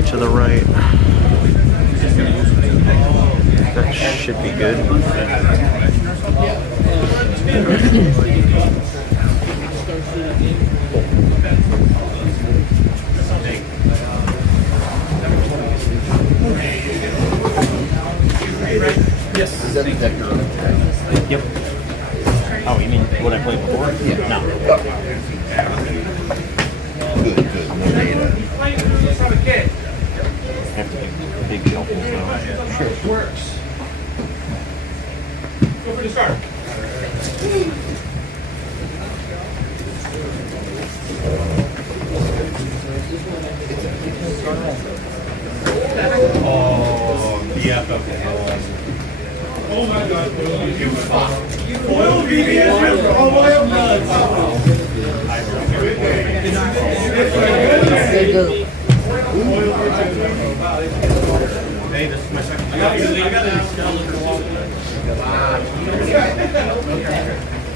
20 to the right. That should be good. Yes. Is that the deck you're running? Yep. Oh, you mean what I played before? Yeah. No. Good. No data. Have to big help. Sure. Works. Go for the start. Oh, yeah. Oh my God. Oil BBS all oil nuts. Hey, this is my second. I got it.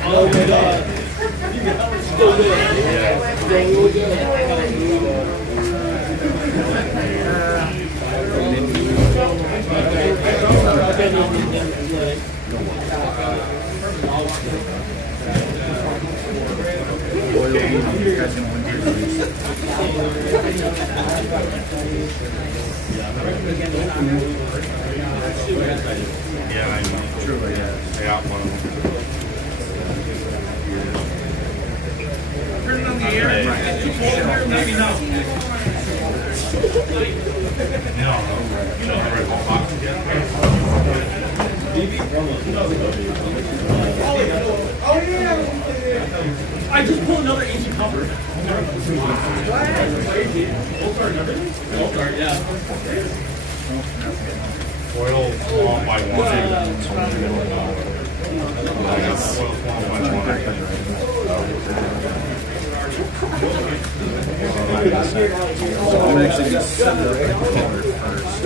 Oh my God. Still Yeah, I know. Truly, yeah. Stay out one of them. Turn it on the air. Too cold here, maybe no. No. You know the red ball box again. Oh, yeah. I just pulled another easy cover. Yeah. Oil small by one. I'm actually just set up the color first.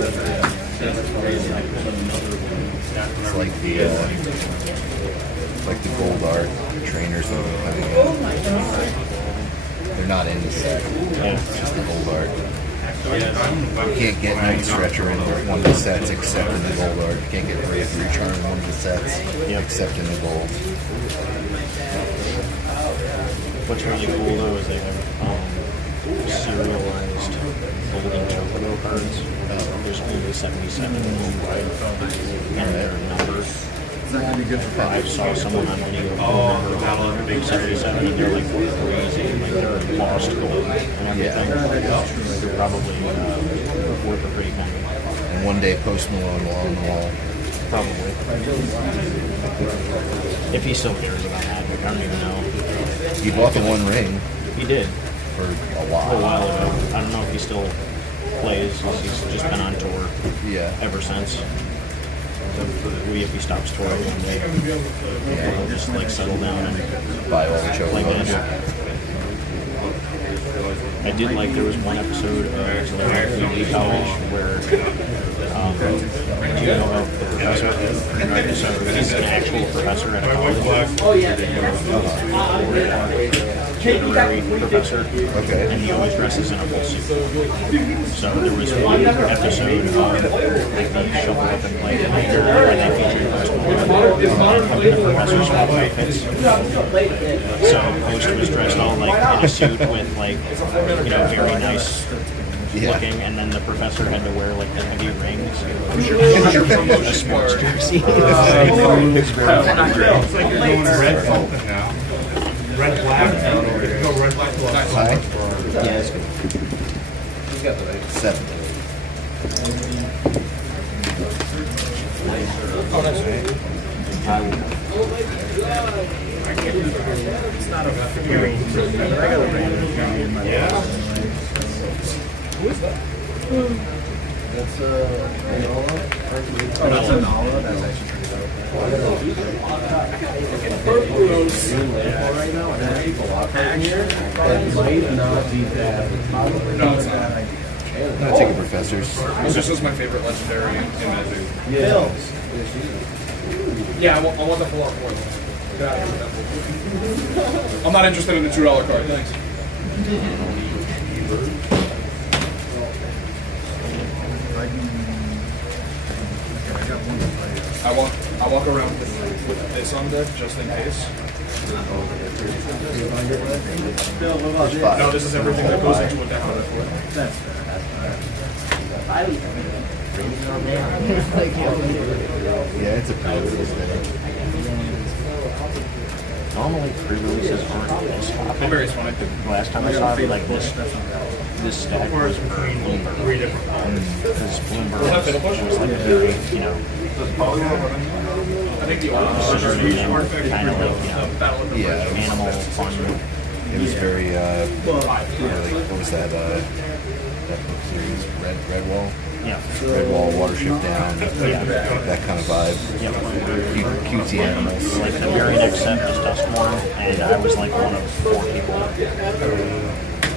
It's like the gold art trainers that are coming in. They're not in the set. It's just the gold art. You can't get night stretcher in one of the sets except in the gold art. You can't get brave return in one of the sets except in the gold. What's really cool though is they have serialized golden Chocobo cards. There's only 77 worldwide, and they're numbered. I saw someone on Video remember a big 77, and they're like crazy, like they're lost gold and everything. They're probably worth a pretty penny. And one day Post Malone will on the wall. Probably. If he still cares about Magic, I don't even know. He bought the One Ring. He did. For a A while ago. I don't know if he still plays. He's just been on tour. Yeah. Ever since. If he stops touring one day, he'll just like settle down and Buy all the play Chocobos. Magic. I did like there was one episode of Community College where do you know about the professor? So he's an actual professor at a college. Oh yeah. Honorary professor. Okay. And he always dresses in a full suit. So there was one episode of like the shovel up and play later where they featured Post Malone. The professor swapped outfits. So Post was dressed all like in a suit with like, you know, very nice looking, and then the professor had to wear like the heavy rings from a sports jersey. It's like you're going red something now. Red black. Go red black to left. Hi. Yeah, it's good. He's got the right. 7. Oh, that's right. It's not a figurine. I got a random figurine in my Who is that? That's Nala. Oh, that's a Nala. That's actually pretty dope. Right now, and there's people out here that might not be bad. Probably not a bad idea. Not taking professors. This was my favorite legendary in Magic. Yeah. Yeah, I want the full art for Get out of here. I'm not interested in the $2 card. Thanks. I walk around with this on deck just in case. No, this is everything that goes into a deck on the Yeah, it's a pre-release thing. Normally pre-releases aren't this topic. Last time I saw it, like this stack was for Bloomberg. Because Bloomberg was like very, you know, I think the kind of like, you know, animal fun. It was very, what was that book series? Redwall? Yeah. Redwall, Watership Down, that kind of vibe. Yep. Cutesy animals. Like the very next set was Duskmorn, and I was like one of 4 people.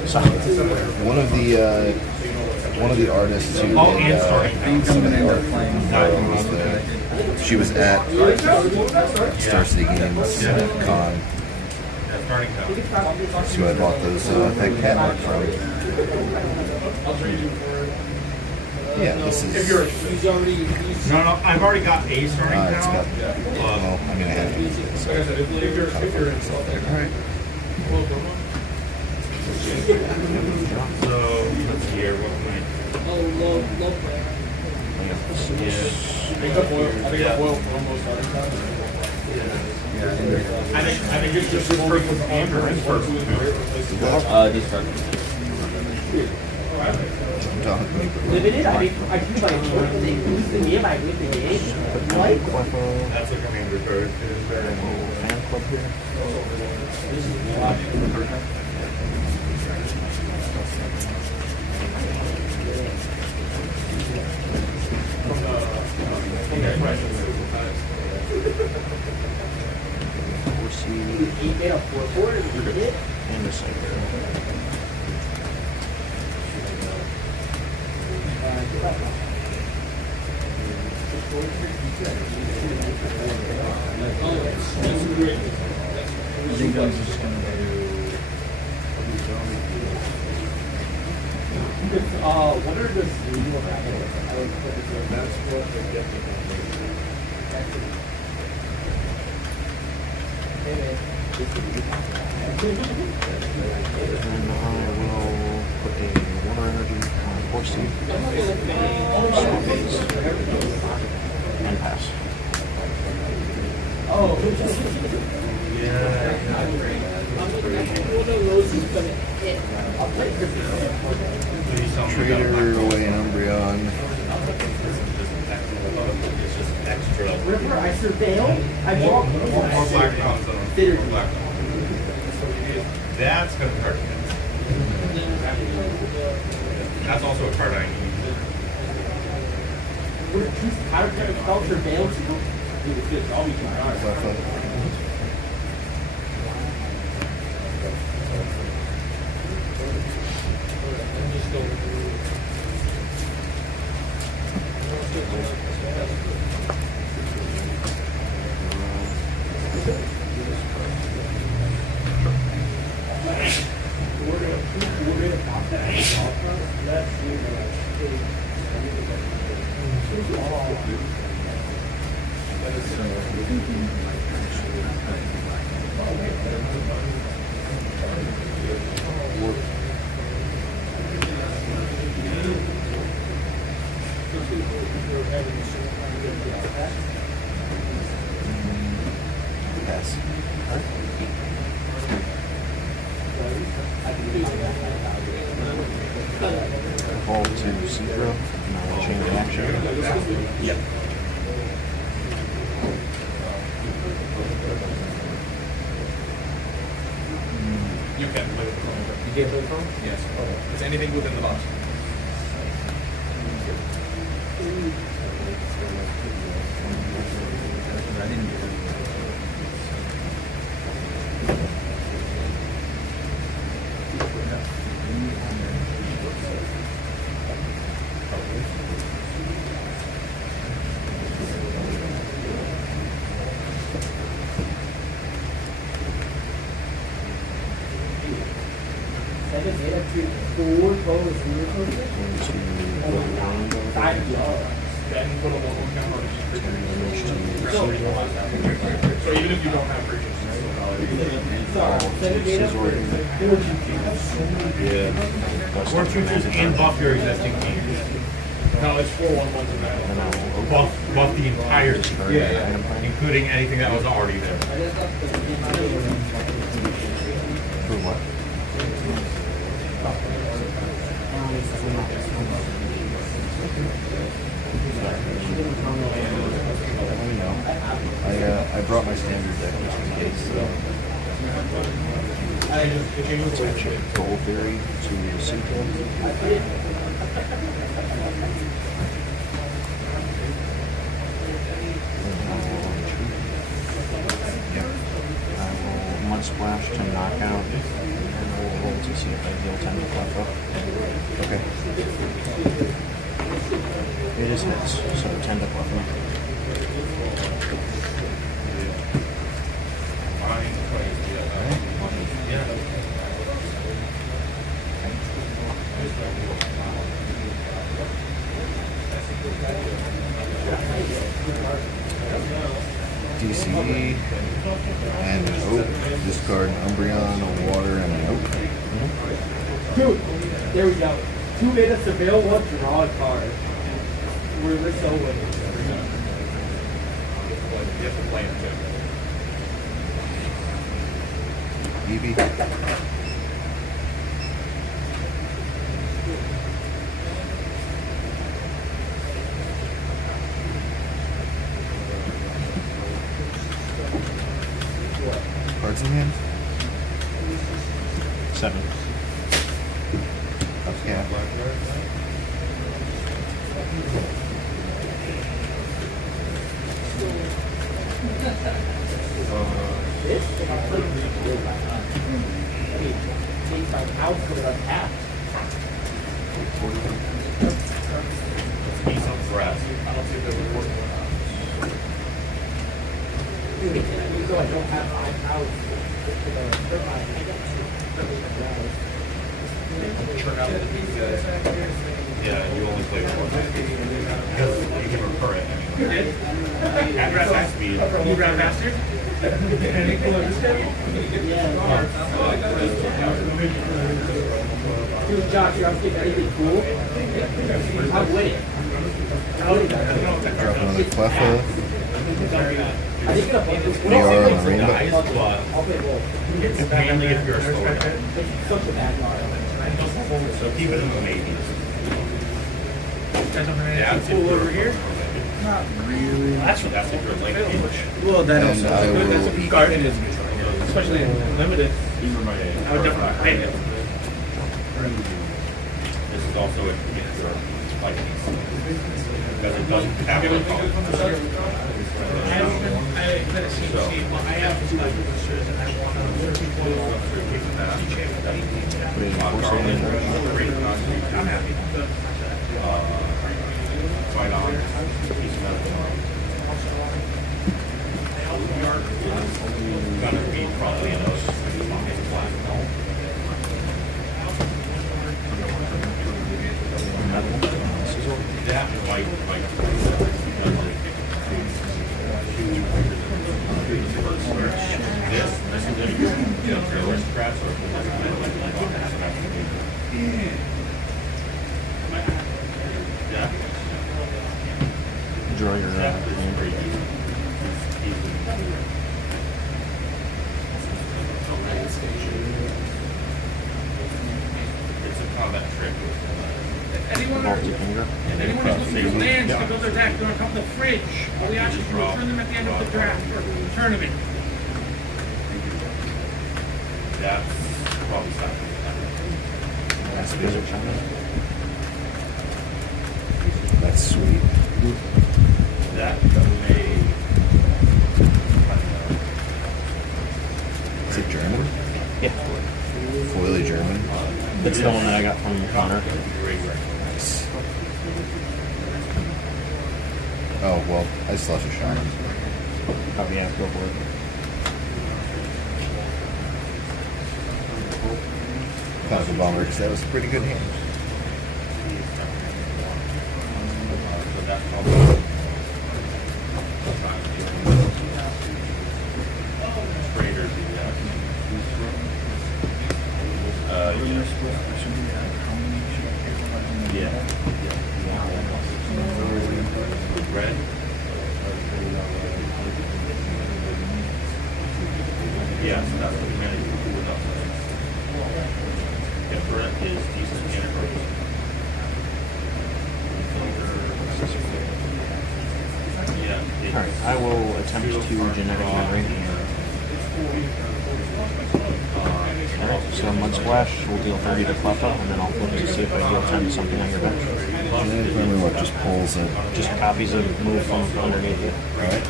So One of the artists who did some of the art was she was at Star City Games Con. That's who I bought those that cat art from. Yeah, this is. No, I've already got a starting It's got. count. Well, I'm gonna have to use it. So. So let's see here. What am I? I think it's just first with Amber and first with that's a commander card. fan club here. And the same. I think I was just gonna do. What are the legal habits? That's what they get. And I will put a water energy on Horsey. And pass. Trader away an Umbreon. It's just extra. Remember, I surveilled. I walked. More black pounds on them. More black pounds. That's gonna hurt. That's also a card I need. How did I call surveilled? It's always my art. Pass. Evolve to Seedra, and I will change action. Yep. You can play with the phone. You can't play the phone? Yes. It's anything within the box. I didn't get it. Four total zero. Into Then put a local counter. So even if you don't have creatures, Or futures and buff your existing team. no, it's 4/1/1 to battle. Buff the entire team. Including anything that was already there. For what? I brought my standard deck just in case. Gold Berry to Sequel. Mud Splash to knockout, and we'll roll to see if I deal 10 to buff up. Okay. It is hits, so 10 to buff up. DCE and an oak. Discard an Umbreon, a water, and an oak. Dude, there we go. 2 mana surveil, 1 draw a card. We're so winning. You have to play it too. Eevee. Cards in hand. 7. Yeah. Take my house for the tap. Eat some grass. I don't see if it would work. Dude, even though I don't have my house, Turn out that these guys. Yeah, you only play one. Because you can refer it. You did? At high speed. You ran faster? Dude, Josh, you're asking anything cool? I'm winning. Drop another Cleffa. I think I'm going to Meteor on the rainbow. I'll play both. It's mainly if you're a slower guy. It's such a bad card. So keep it in the maybes. Yeah, it's cool over here. That's if you're late pitch. Well, that And I will that's a eat. card. It is neutral, especially in limited. I would definitely play it. This is also if you're like because it doesn't have a call. I better see, but I have two boosters and I want I'm happy. Fight on. Gonna be probably in those black. That white. This is if you're aristocrats or yeah. Draw your It's pretty easy. It's a combat trick. Anyone multi-finger. who's looking for lands to build their deck, they're on the fridge. All the options, you return them at the end of the draft or tournament. That's probably something. That's Wizard China. That's sweet. That may. Is it German? Yeah. Foily German. It's the one that I got from Connor. Nice. Oh, well, I just lost a shaman. Oh, yeah, go for it. Kind of a bummer because that was a pretty good hand. Red. Yeah, so that's what we managed to do with us. Different is decent mechanic. Yeah. Alright, I will attempt to genetic memory. Alright, so Mud Splash will deal 30 to Cleffa, and then I'll flip to see if I deal 10 to something on your bench. Genetic memory, what, just pulls it? Just copies a move from underneath it. Alright.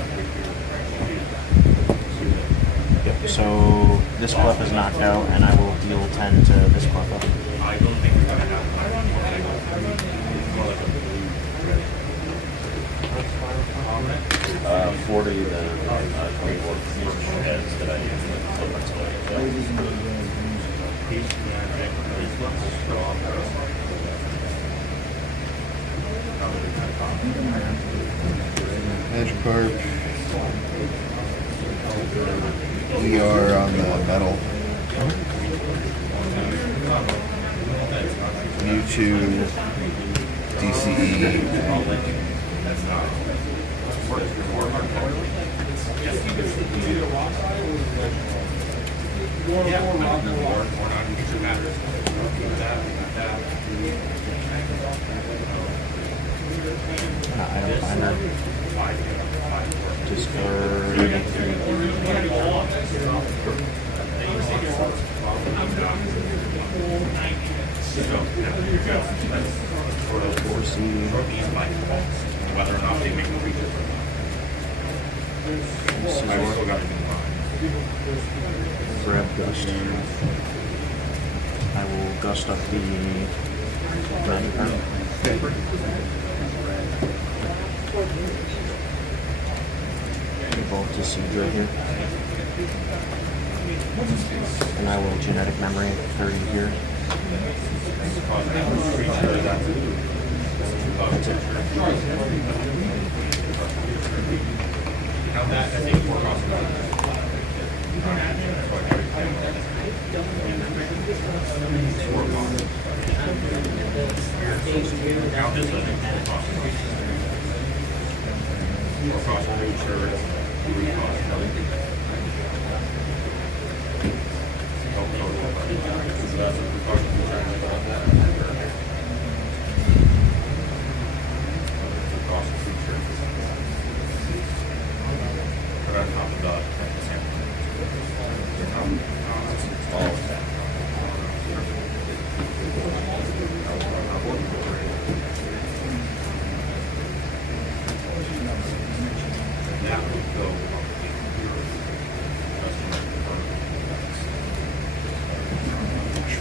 Yep, so this Cleffa is knocked out, and I will deal 10 to this Cleffa. I don't think we're gonna have 40 then 24 heads that I use with Magikarp. We are on the metal. Mewtwo, DCE. Item finder. Just for whether or not they make the creature. I still got to do grab Gust. I will Gust up the Magikarp. Evolve to Seedra here. And I will Genetic Memory 30 here. That's it.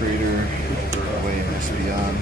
Trader, away in Espeon.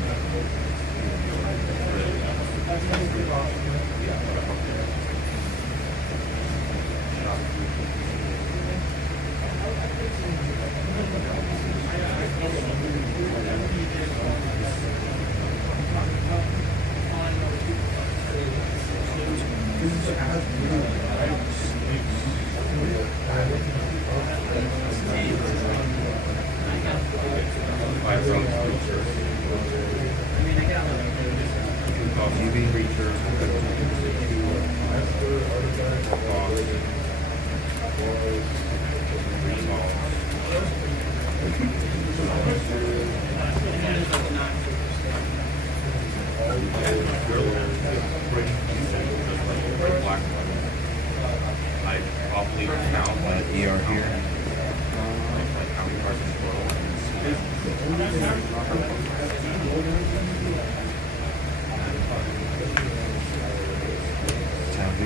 I probably count ER here. like how many cards in Town B.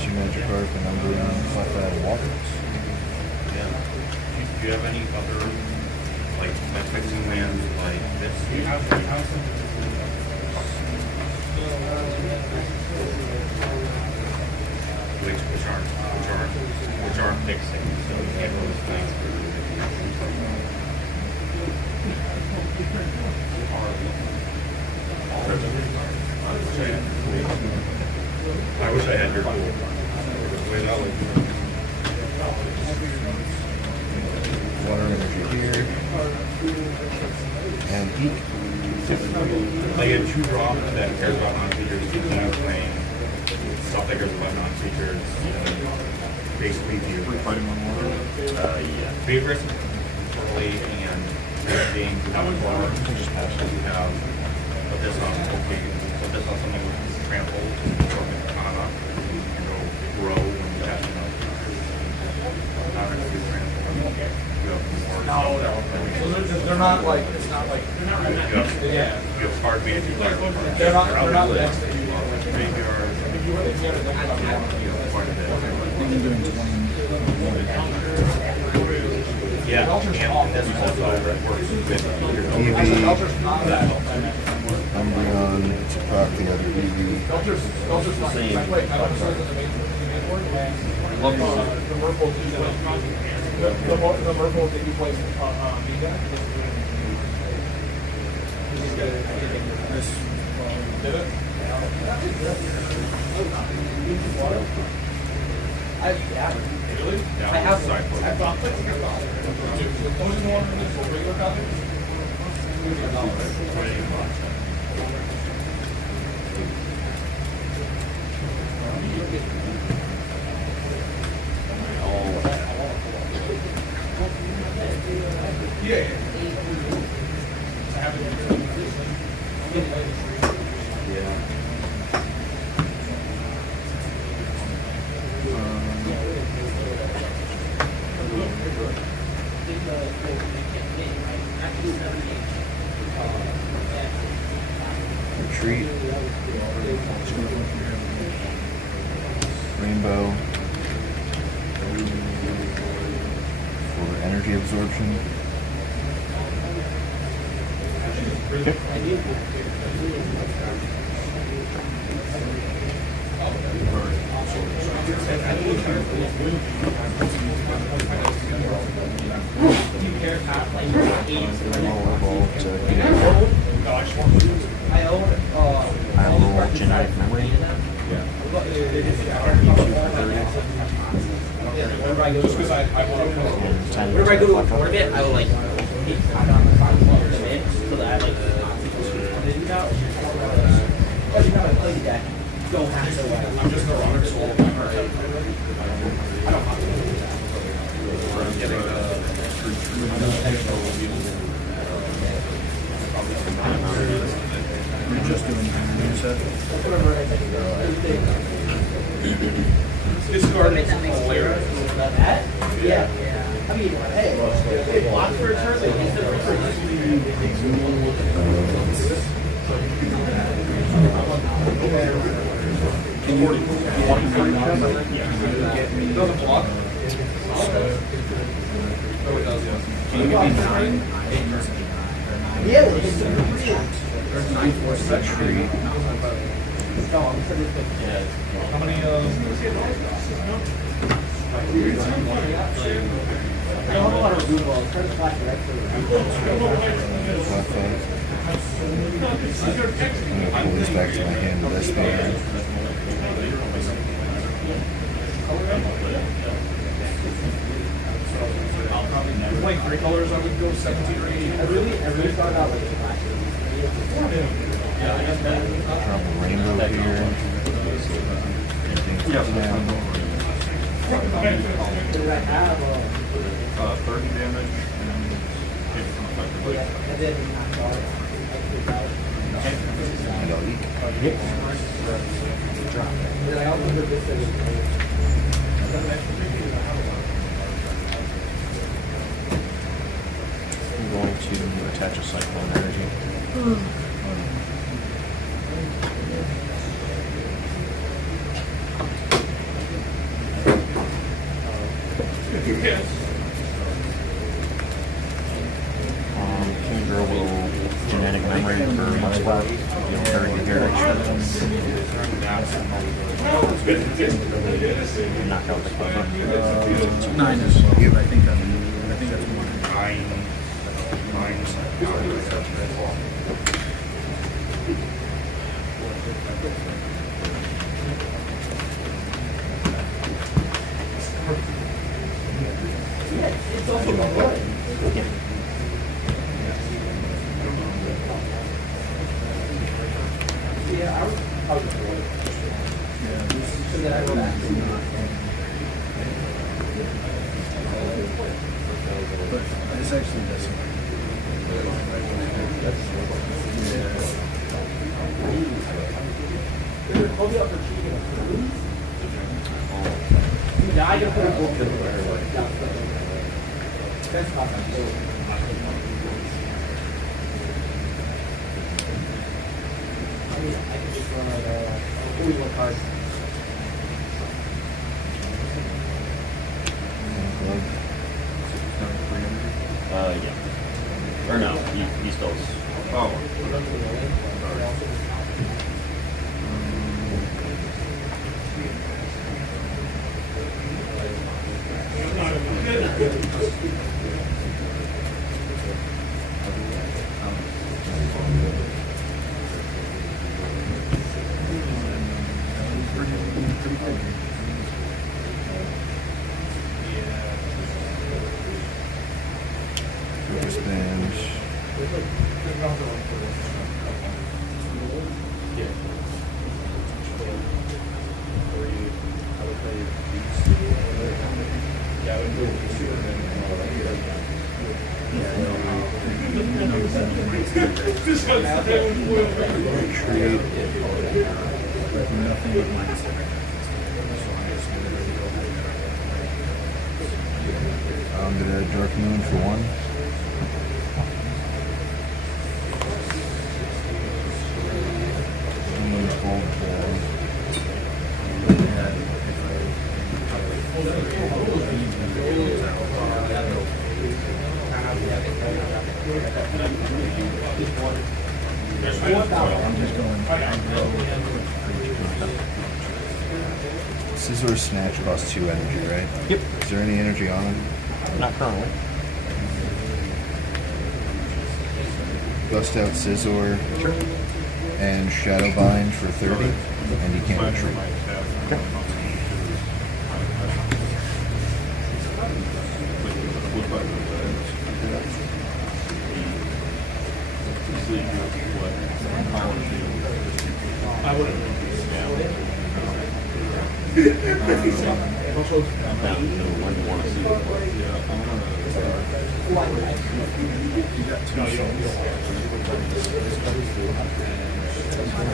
Two Magikarp, and I'm doing Cleffa and Walkers. Yeah. Do you have any other like fixing lands like this? Which aren't fixing, so we can't really I wish I had your tool. Way that way. Water energy here. And heat. They had two drops that cares about non-features, two that are playing stuff that cares about non-features. Basically, the favorites early and being have a bar. Just pass it. You have put this on put this on something with trample or katana and it'll grow when you have not a few trample. You have more. So they're not like, it's not like, Yeah. You have hard management. they're not the next thing. Maybe are quite a bit. Yeah, and this also works with your EV, Umbreon to proc the other EV. The Merfolk that you play Mega. Did it? Really? I have side I thought that Poison one is a regular copy? Yeah. Retreat. Rainbow. For energy absorption. I'll roll genetic memory. Just because I want to And 10 Whenever I go to a Klepto. tournament, I will like hide on the front of the mid so that I like you know, but you gotta play that. Don't have to win. I'm just neurotic, so all the time. I don't have to. I'm getting You're just doing new set. Discarding player. That? Yeah. I mean, hey, they block for a turn, like it's the Doesn't block. Oh, it does, yeah. Can you give me 9? yeah, well, it's the There's 9 for such free. How many, I don't know how to do well. Try to flash the rest of I'm gonna pull this back to my hand to this man. playing 3 colors, I would go 17 or 18. I really started out like a flash. Trouble rainbow here. Did I have 30 damage and hit from effectively. and then I thought And I'll eat. then I also did this I'm going to attach a cyclone energy. Kindra will genetic memory trade for much splash, deal 30 here. Knock out the clever. 9 is. I think that's mine. Mine's But it's actually this one. Yeah, I gotta put a book in there. That's not bad. I can just run like 41 cards. Yeah. Or no, he still. First bench. Retreat. I'm gonna Dark Moon for 1. Scissor Snatch costs 2 energy, right? Yep. Is there any energy on it? Not currently. Bust out Scissor and Shadowbind for 30, and you can't retreat. Okay.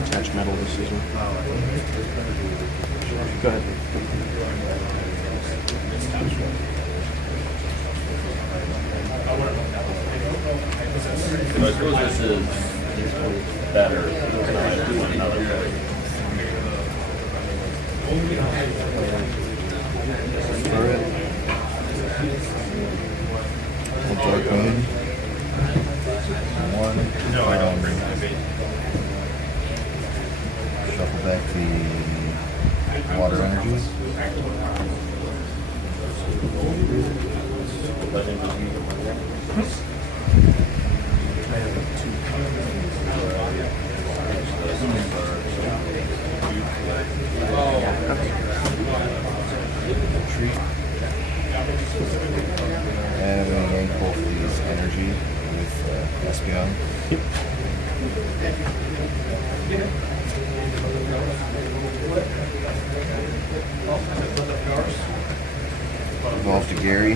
Attach metal to scissor. Go ahead. So I suppose this is better than another way. Turret. Dark Moon. 1. no, I don't bring that. Shuffle back the water energies. Retreat. And I'm going to yank both of these energy with Espion. Evolve to Gary.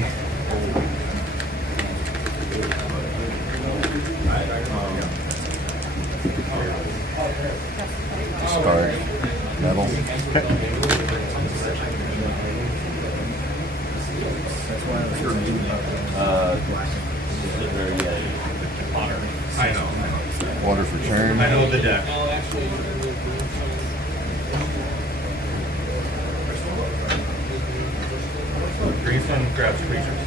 Discard metal. I know. Water for turn. I know the deck. Greenstone grabs creatures.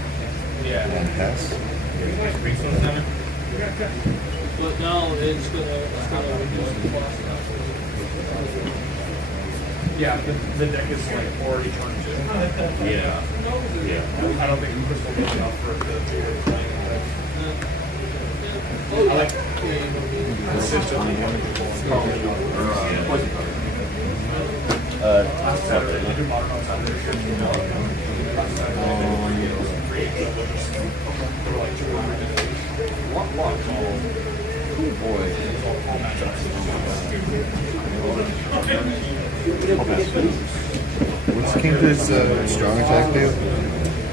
And pass. Greenstone's on it. But now it's gonna reduce the cost. Yeah, the deck is like already turned to. Yeah. Yeah. I don't think Crystal will be enough for it to be I like the system. What's King's strong attack do?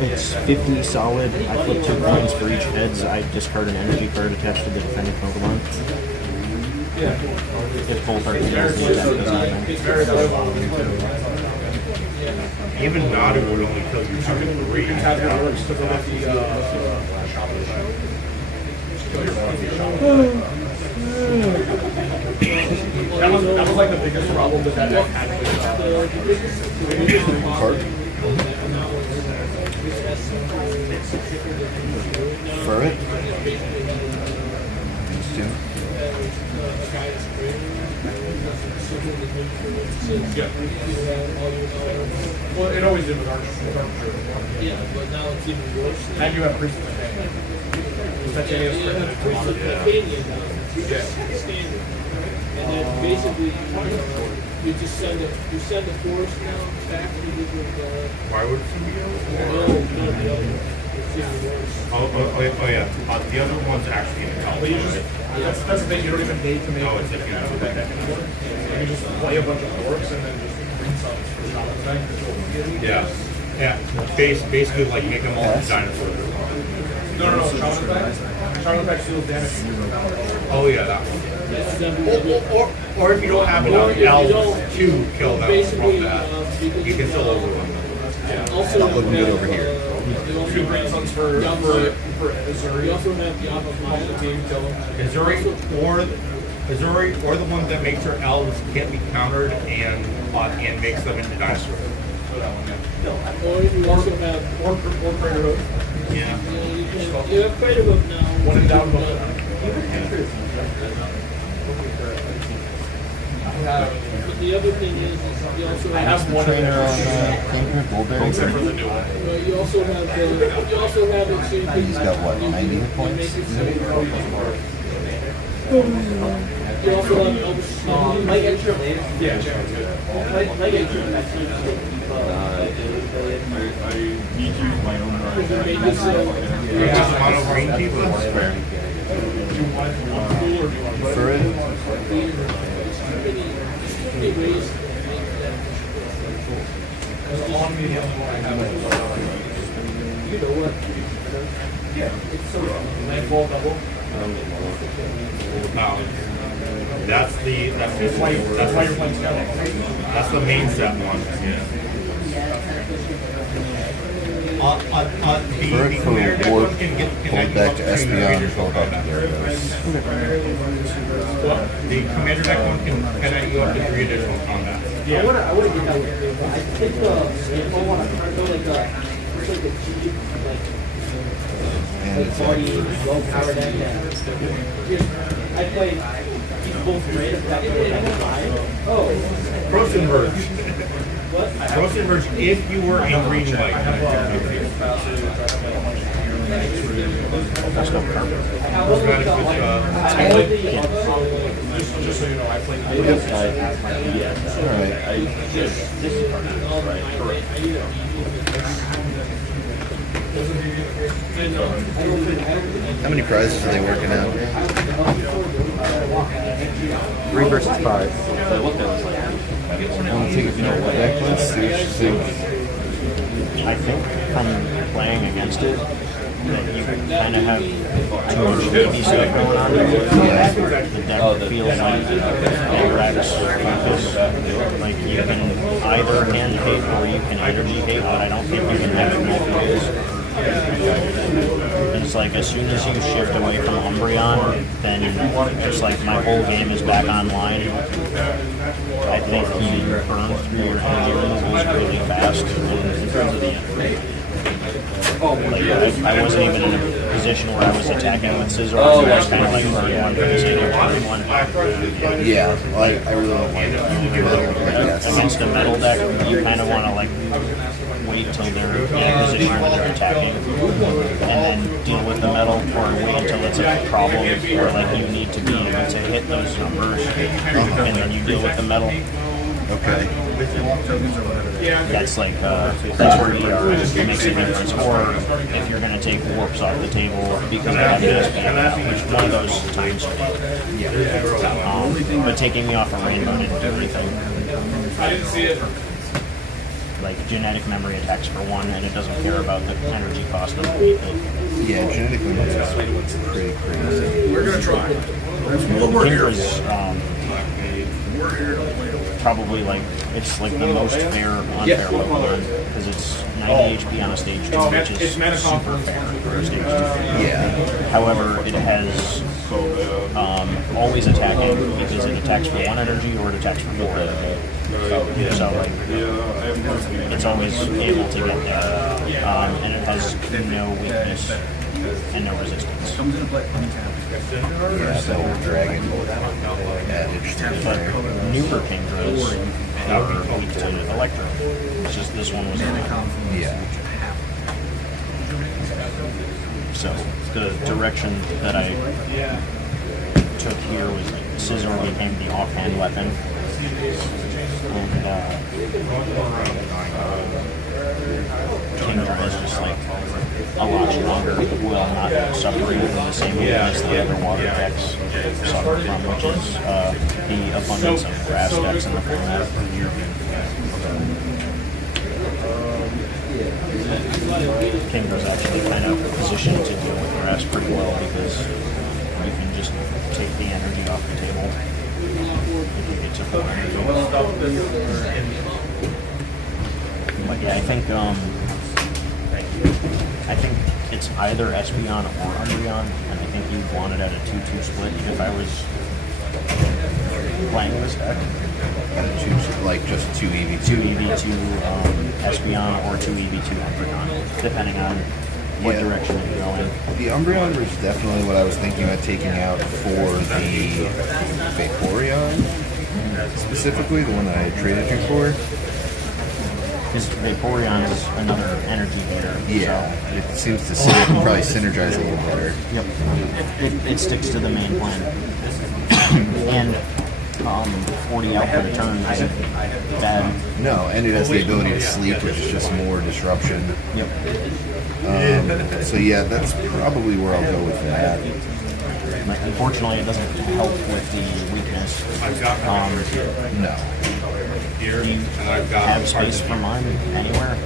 It's 50 solid. I flip 2 coins for each heads. I discard an energy card attached to the defending Pokemon. If both are heads, the attack doesn't matter. Even Nadu would only kill you 2 to 3. That was like the biggest problem that deck had with Card? Ferret? These two. Well, it always did with Archer. Yeah, but now it's even worse. And you have Priest of Pain. That's any of the Standard. And then basically you just send a force now back to the Why would it be able? it's even worse. Oh yeah. The other one's actually in the But college. you just, that's the thing, you don't even need to make Oh, it's if you know that. anymore. You can just play a bunch of orcs and then just bring some for the Shaman Tank. Yeah. Yeah. Basically, like make them all dinosaurs. No, Shaman Tank. Shaman Tank steals damage. Oh yeah, that one. Or if you don't have enough elves to kill them from that, you can still overwhelm them. Also, Not looking good over here. Two grandsons for Azuri. you also have the opposite The team kill them. Azuri or the one that makes her elves can't be countered and makes them into dinosaurs. Or you also have, Or Crater Hook. Yeah. you have quite a bit now. One and down, But the other thing is you also I have one Trainer on except Bullberry? for the new one. you also have it so you can. He's got what, 90 hit points? You also have Elvis. Like extra later. Yeah, Chairman's good. Like extra actually just keep You have mono green people. Ferret? You know what? Yeah. Landfall double. That's why you're playing Skeleton. That's the main set one. Yeah. The Ferret for commander deck warp, one can hold back to Espeon, hold back to The commander deck one can connect you up to 3 additional combat. Yeah. I wanna get that one. I think the info one, I go like it's like a cheap, like party, low power deck. I play these both great effects with like 5. Oh. Cross Converge. What? Cross Converge if you were in green white. That's no card. Just so you know, I played Alright. How many prizes are they working out? 3 versus 5. Want to take a deck list? See what you think. I think from playing against it, that you kind of have too much baby stuff going on. The deck feels like Rex. Like you can either hand hate or you can energy hate, but I don't think you can have it both ways. It's like as soon as you shift away from Umbreon, then it's like my whole game is back online. I think you burn through your energy removals really fast in terms of the end. I wasn't even in a position where I was attacking with scissors. I was kind of like burning one for the sake of burning one. Yeah, well, I really don't like metal, I guess. Against a metal deck, you kind of want to like wait till they're in a position where they're attacking, and then deal with the metal, or wait until it's a problem where like you need to be able to hit those numbers, and then you deal with the metal. Okay. That's like that's where ER makes a difference. Or if you're going to take warps off the table because I have an SPM, which one of those times. But taking me off a rainbow didn't do anything. I didn't see it. Like genetic memory attacks for one, and it doesn't care about the energy cost of anything. Yeah, genetic memory is pretty crazy. We're gonna try. Kindra's probably like it's like the most fair unfair Pokemon because it's 90 HP on a stage 2, which is super fair for a stage 2. Yeah. However, it has always attacking because it attacks for 1 energy or it attacks for 4 energy. So it's always able to get there, and it has no weakness and no resistance. Yeah, so dragon adage to But newer Kingdras are weak to Electro. It's just this one was Yeah. So the direction that I took here was like Scizor became the offhand weapon. And Kingdra is just like a lot stronger while not suffering from the same weakness the other water decks suffer from, which is the abundance of grass decks in the format. Kindra's actually kind of positioned to deal with grass pretty well because you can just take the energy off the table if you get to full energy. But yeah, I think it's either Espeon or Umbreon, and I think you'd want it at a 2-2 split if I was playing this deck. Like just 2 EV2. 2 EV2 Espeon or 2 EV2 Umbreon, depending on what direction you're going. The Umbreon was definitely what I was thinking about taking out for the Vaporeon, specifically the one that I had traded him for. Because Vaporeon is another energy leader. Yeah, it seems to probably synergize a little better. Yep. It sticks to the main plan. And 40 output a turn isn't bad. No, and it has the ability to sleep, which is just more disruption. Yep. So yeah, that's probably where I'll go with that. But unfortunately, it doesn't help with the weakness. No. Do you have space for mine anywhere?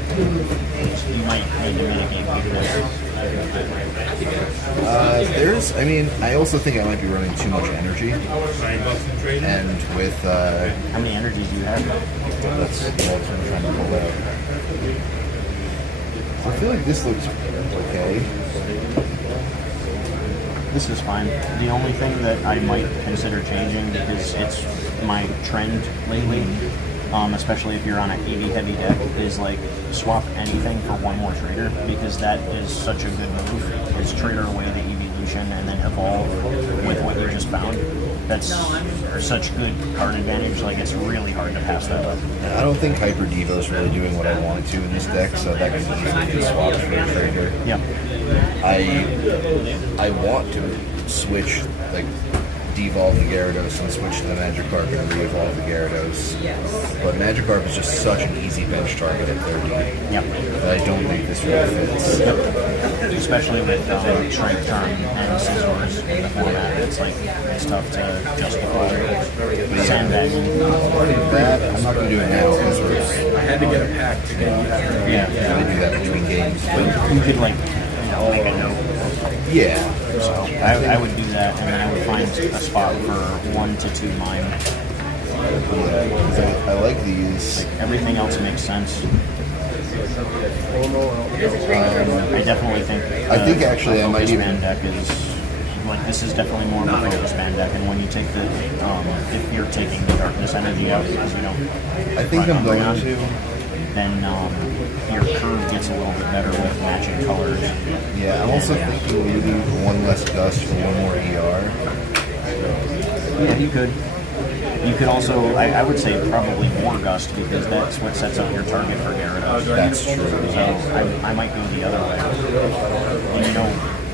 You might need to mitigate weakness. I also think I might be running too much energy. And with, how many energies do you have? that's what I'm trying to pull out. I feel like this looks okay. This is fine. The only thing that I might consider changing, because it's my trend lately, especially if you're on an EV heavy deck, is like swap anything for one more trader, because that is such a good move. It's trader away the evolution and then evolve with what you just found. That's such good card advantage. Like, it's really hard to pass that up. I don't think Hyper Devo is really doing what I want to in this deck, so that can easily be swapped for a trader. Yep. I want to switch, like, devolve the Gyarados and switch to the Magikarp and re-evolve the Gyarados. But Magikarp is just such an easy bench target at 30 Yep. that I don't think this really fits. Yep. Especially with Strength Charm and Scissors in the format, it's tough to justify sandbagging. That, I'm not going to do it now because I had to get a pack to get that. I do that between games. But You could make a note. yeah. So I would do that, and then I would find a spot for 1 to 2 mine. Yeah, because I like these. Everything else makes sense. I definitely think. I think actually I might focus even- band deck is like this is definitely more of a focus band deck, and when you take the if you're taking the darkness energy out because you don't. I think I'm going to. then your curve gets a little bit better with matching colors. Yeah, I'm also thinking maybe one less gust for one more ER. Yeah, you could. You could also, I would say probably more gust because that's what sets up your target for Gyarados. That's true. So I might go the other way. And you know,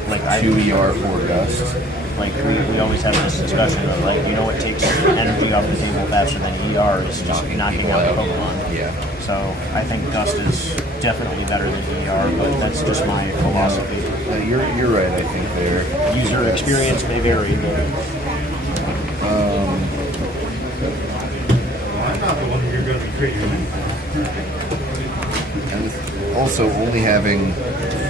like 2 ER, 4 gust. Like we always have this discussion of like, you know what takes energy off the table faster than ER is just knocking out the Pokemon. Yeah. So I think gust is definitely better than ER, but that's just my philosophy. You're right, I think there. User experience may vary, but and with also only having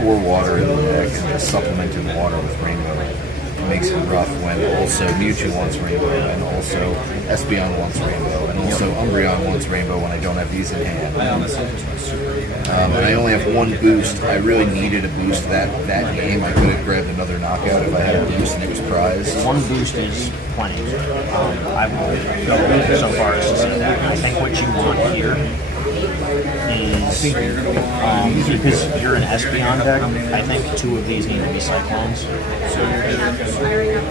4 water in the deck and just supplementing water with Rainbow makes it rough when also Mewtwo wants Rainbow and also Espeon wants Rainbow and also Umbreon wants Rainbow when I don't have these in hand. And I only have 1 boost. I really needed a boost that game. I could have grabbed another knockout if I had a boost and it was prized. 1 boost is plenty. I will go so far as to say that. I think what you want here is, because you're an Espeon deck, I think 2 of these need to be Cyclones.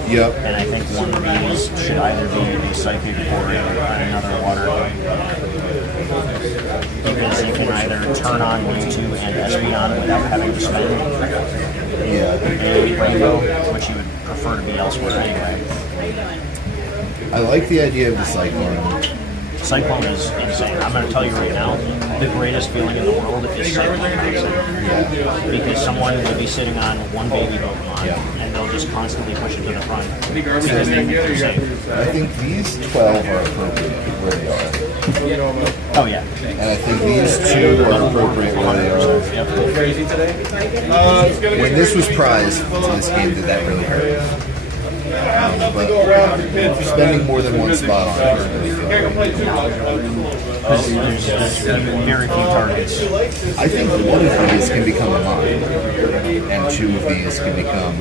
Yep. And I think 1 of these should either be a Psychic or another Water. Because you can either turn on Mewtwo and Espeon without having to spend and Rainbow, which you would prefer to be elsewhere anyway. I like the idea of the Cyclone. Cyclone is insane. I'm going to tell you right now, the greatest feeling in the world is Cyclone Bouncing. Yeah. Because someone will be sitting on 1 baby Pokemon, and they'll just constantly push it to the front because they think they're safe. I think these 12 are appropriate where they are. Oh, yeah. And I think these 2 are appropriate where they are. Yep. When this was prized to this game, did that really hurt? But spending more than 1 spot on it really Because there's very few targets. I think 1 of these can become a mine, and 2 of these can become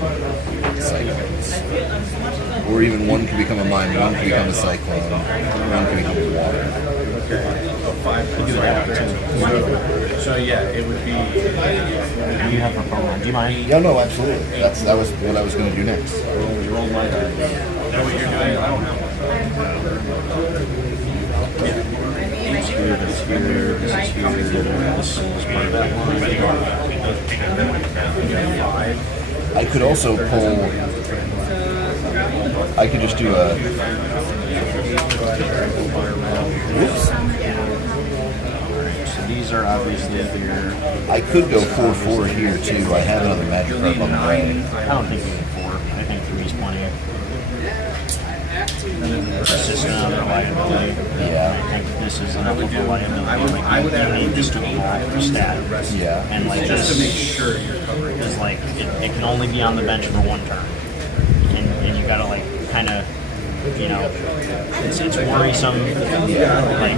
cyclones. Or even 1 can become a mine, 1 can become a cyclone, 1 can become a water. So yeah, it would be. What do you have for Pokemon? Do you mind? Yeah, no, absolutely. That was what I was going to do next. Is that what you're doing? I don't have This is here, this is here, this is here, this is part of that line. I could also pull. I could just do a. Whoops. So these are obviously your. I could go 4/4 here too. I have another magic card on the way. I don't think you need 4. I think 3 is plenty. It's just another liability. Yeah. I think this is enough of a liability. Like, you need this to evolve stat. Yeah. And like just this, to make sure you're covering. because like it can only be on the bench for 1 turn, and you gotta like kind of, you know, it's worrisome. Like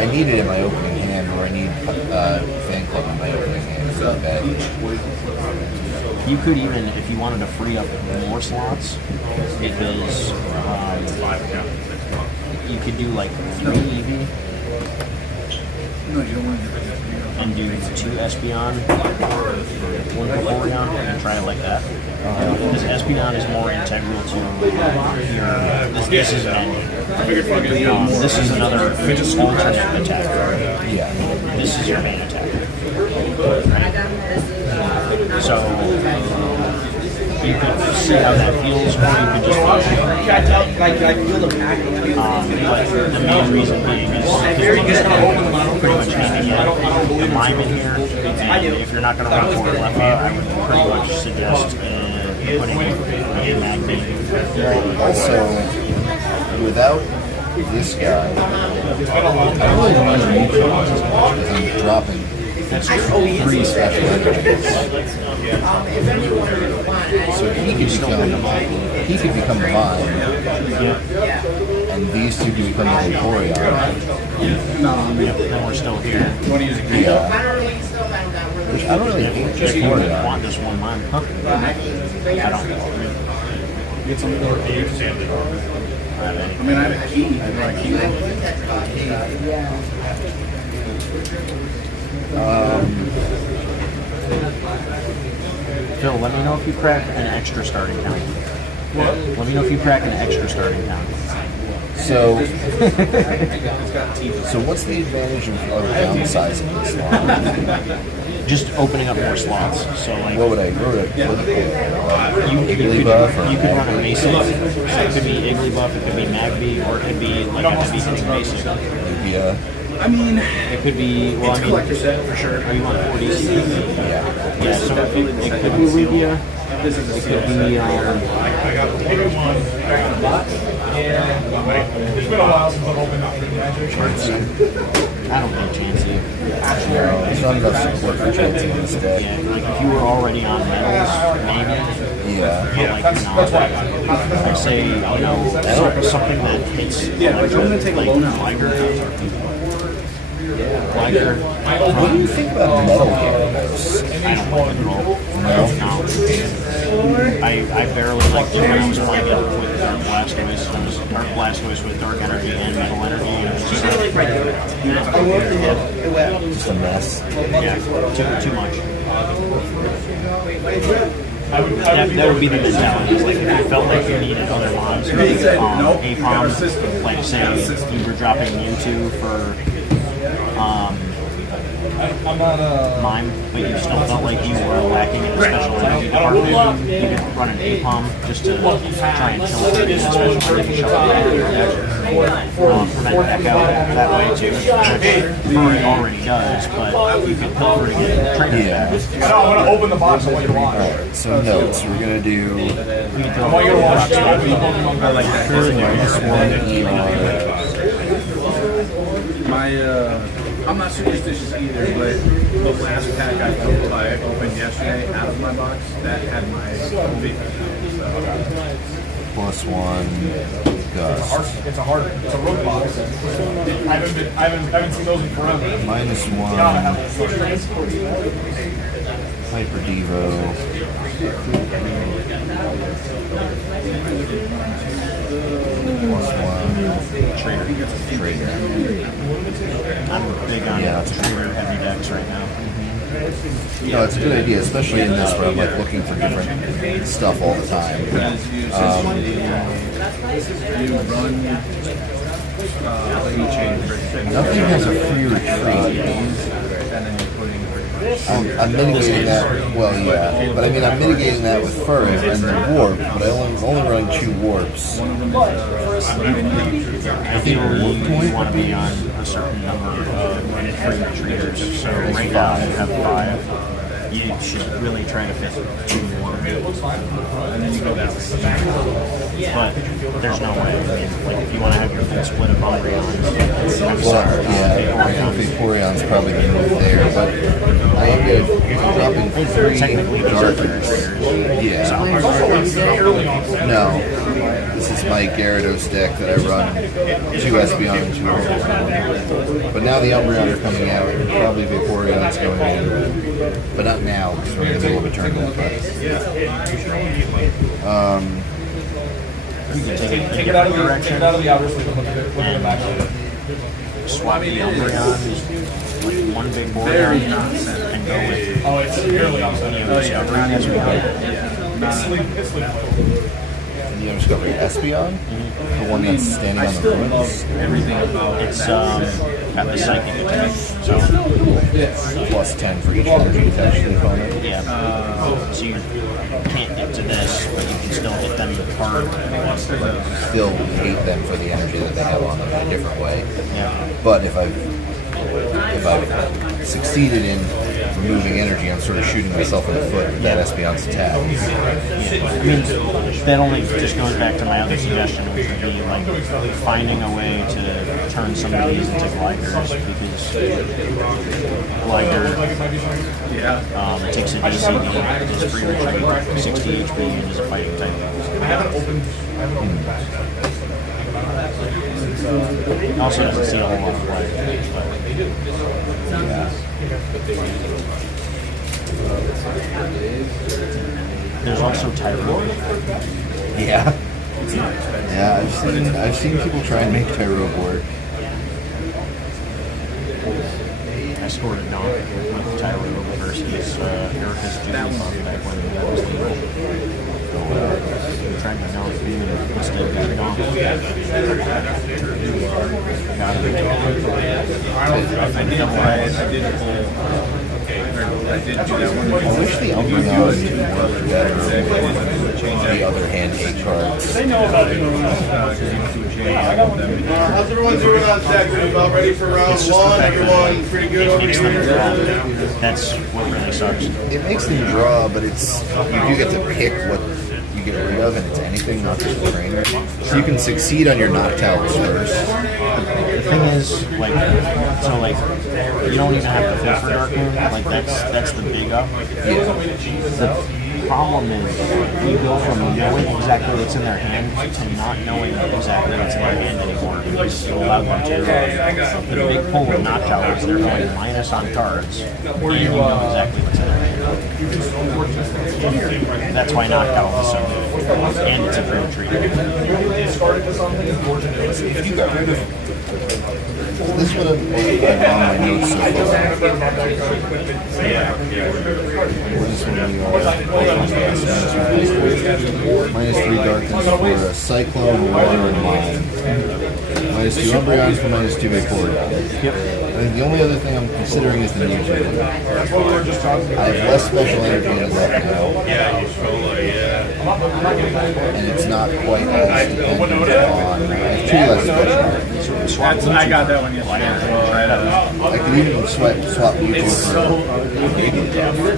I need it in my opening hand, or I need Fan Club in my opening hand. So bad. you could even, if you wanted to free up more slots, because you could do like 3 EV and do 2 Espeon, 1 Vaporeon, and try it like that. Because Espeon is more integral to your. This is an engine. This is another alternate attack. Yeah. This is your main attack. So you could see how that feels, or you could just but the main reason being is because pretty much anything you have a mime in here, and if you're not going to run forward left hand, I would pretty much suggest putting a magnet. Also, without this guy, I really don't need to as much because I'm dropping 3 special abilities. So he could become the mine, and these 2 can become the Vaporeon. Then we're still here. Yeah. Which I don't really hate If you Vaporeon. want this one mime, huh? I don't. Get some more Dave's in. I mean, I have a key. I have a key. Phil, let me know if you crack an extra starting count. What? Let me know if you crack an extra starting count. So, so what's the advantage of downsizing this line? Just opening up more slots. So like, What would I put? Iggly buff or you could run a Magby? basic. So it could be Iggly buff, it could be Magby, or it could be like a heavy hitting basic. Yeah. I mean, It could be, well, it's I a mean, collector set for sure. are you on 40 CC? Yeah. Yeah, so it could be Lugia. This is a It could be, It's been a while since I've opened up Magic. I don't think Chansey. There's not enough support for Chansey in this deck. Yeah, like if you were already on metals, maybe. Yeah. But like not. I'd say, you know, something that hits. Yeah, like I'm gonna take a loan out. Liger. What do you think about Metal Gyarados? I don't like it at all. No? No. I barely liked it when I was playing it with Dark Blastoise with Dark Energy and Metal Energy. And it was just Just a mess. yeah, too much. That would be the mentality. Like if you felt like you needed other mons, Apom, like say you were dropping Mewtwo for Mime, but you still felt like you were lacking in the special energy department, you could run an Apom just to try and kill it in the special energy shuffle. Prevent Echo that way too, which Furry already does, but you could Pilfer to get trainer. Yeah. I'm gonna open the box and what you want. Alright, so notes. We're gonna do You can throw What you want? -1 My, I'm not superstitious either, but the last pack I opened yesterday out of my box, that had my big +1 Gust. It's a road box. I haven't seen those in forever. -1 Hyper Devo. +1 Trader. I'm big on Yeah, that's a trainer heavy decks right now. You know, it's a good idea, especially in this where I'm like looking for different stuff all the time. you run you change Nothing has a free retreat. and then you're putting I'm mitigating that. Well, yeah, but I mean I'm mitigating that with Fur and the warp, but I only run 2 warps. one of them is I think you want to be on a certain number of free retreaters. So right now you have 5. You should really try to fit 2 more. and then you go down. But there's no way. I mean, like if you want to have your full split of Umbreon, Well, yeah, I think Vaporeon's probably going to move there, but I am dropping 3 technically these are free darkers. retreaters. Yeah. No. This is my Gyarados deck that I run 2 Espeon and 2 Umbreon. But now the Umbreon are coming out, and probably Vaporeon's going in. But not now, because we're in the middle of a tournament. But, You can take it Take in it out a of different the direction outer sleeve and look at the back of it. swap the Umbreon, like one big board and go with Oh, it's fairly offset. Discovery as we go. It's sleeve. and you just got like Espeon, the one that's standing on the ruins, Everything about It's got the psychic attack, so +10 for each energy attached to the opponent. yeah. So you can't get to this, but you can still hit them hard. Still hate them for the energy that they have on them in a different way. Yeah. But if I've succeeded in removing energy, I'm sort of shooting myself in the foot with that Espeon's attack. I mean, that only just goes back to my other suggestion, which would be like finding a way to turn some of these into gliders, because glider takes a DCD, is free retreat, 60 HP, and is a fighting type. Also doesn't see a whole lot of play. There's also Tyro. Yeah. Yeah, I've seen people try and make Tyro work. scored a donk with Tyler versus Erica's Judy buff back when that was legal. So we tried to donk you and instead got donk. Got him. I did do that one. I wish the Umbreon worked better with the other hand 8 cards. How's everyone doing on deck? We're about ready for round It's just the one. fact that Everyone pretty good over makes them here. draw. That's what really sucks. It makes them draw, but it's you do get to pick what you get rid of, and it's anything, not just the trainer. So you can succeed on your knockouts first. The thing is, like, so like, you don't even have to filter Dark Moon. Like that's the big up. The problem is we go from knowing exactly what's in their hand to not knowing exactly what's in their hand anymore because you allowed them to. The big pull with Noctowl is they're going minus on cards, and you know exactly what's in their hand. That's why Noctowl is so good, and it's a free treat. This would have been on my notes so far. What is one of minus 3 darkness for a Cyclone, Water, and Mind. Minus 2 Umbreons for minus 2 Vaporeon. Yep. And the only other thing I'm considering is the Nature. I have less special energy in the deck now. And it's not quite as dependent on. I have 2 less special energy. I got that one yesterday. I could even swap Mewtwo for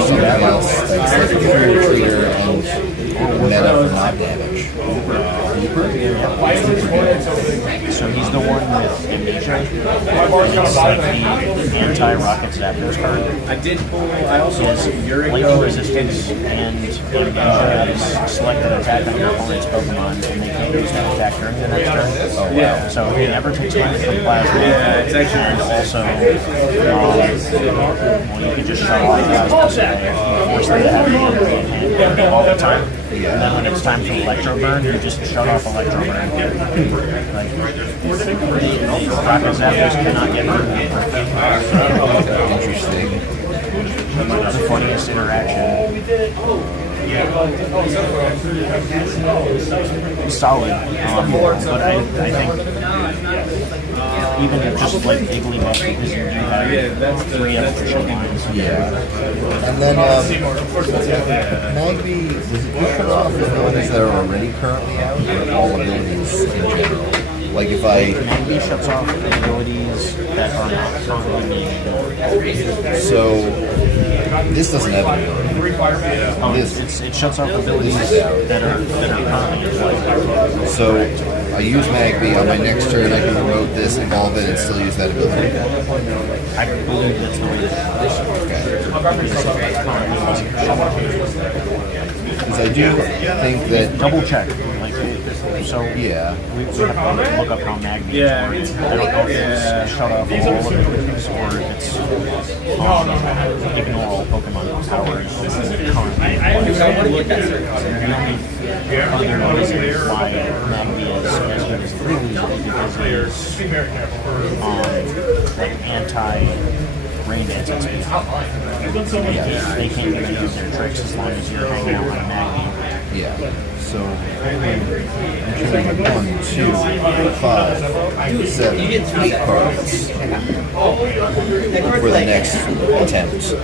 something else that's like a free retreater and meta for knock damage. So he's the one with Amnesia. It's like the anti-rocket Zapdos card. I did pull. I also His lightning resistance and Amnesia is selected attack on your opponent's Pokemon, and they can't use that attack during the next turn. Oh, wow. So he never takes money from Plasma. it's actually And also, well, you can just shut off Plasma, so you force them to have it in hand all the time. And then when it's time for Electro Burn, you just shut off Electro Burn. Like, Rocket Zapdos cannot get burned. Interesting. The funniest interaction. Solid, but I think even just like Igglybuff because you have 3 official lines. Yeah. And then, Magby, does it just shut off the abilities that are already currently out, or all abilities in general? Like if Magby shuts off abilities that are not currently being ignored. So, this doesn't have an ability. It shuts off abilities that are currently in play. So, I use Magby on my next turn, I can promote this, evolve it, and still use that ability. I believe that's the way it is. Because I do think that... Double check. Like, so Yeah. we have to look up how Magby works. I don't know if it's shut off all of it, or if it's ignore all Pokemon powers currently. The only other reason why Magby is as good as it really is because it is like anti-rain dance and speed. They can't even use their tricks as long as you're hanging out on Magby. Yeah. So, I'm showing 1, 2, 5, 7, 8 cards for the next attempt.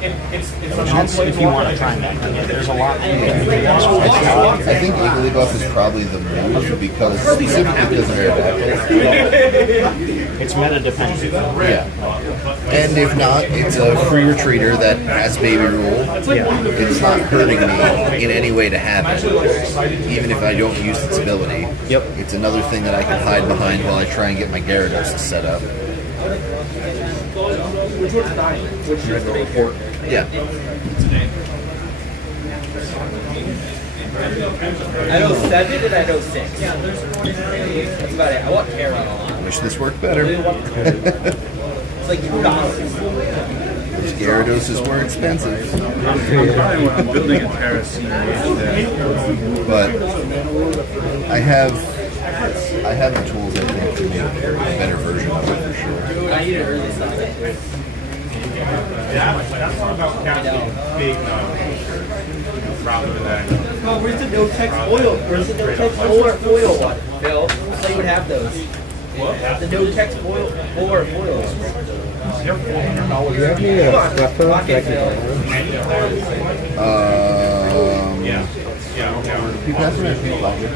That's if you want to try and there's a lot. I think Igglybuff is probably the move because specifically because of air battles. It's meta dependent. Yeah. And if not, it's a free retreater that has baby rule. It's not hurting me in any way to have it, even if I don't use its ability. Yep. It's another thing that I can hide behind while I try and get my Gyarados set up. Yeah. I know 7 and I know 6. That's about it. I want Terra a lot. Wish this worked better. It's like $2. Those Gyarados were expensive. I'm building a terrace. But I have I have the tools, I think, to make a better version of it for sure. I need to early stop. That's not about casting big rather than. Oh, where's the no text foil? Where's the no text foil one? Bill, so you would have those. What? The no text foil or foils. Do you have any Lock it, Bill. Yeah, okay. You guys are pink binder.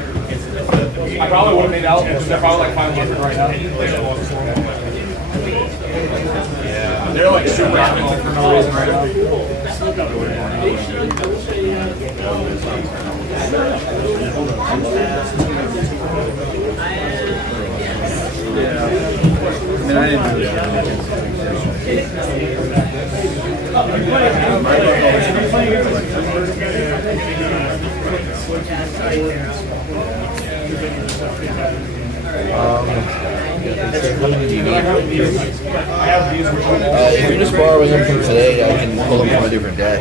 I probably would have made out because they're probably like 500 right now. Yeah. They're like super expensive for no reason right now. Yeah. I mean, I didn't really If you're just borrowing them from today, I can pull them from a different deck.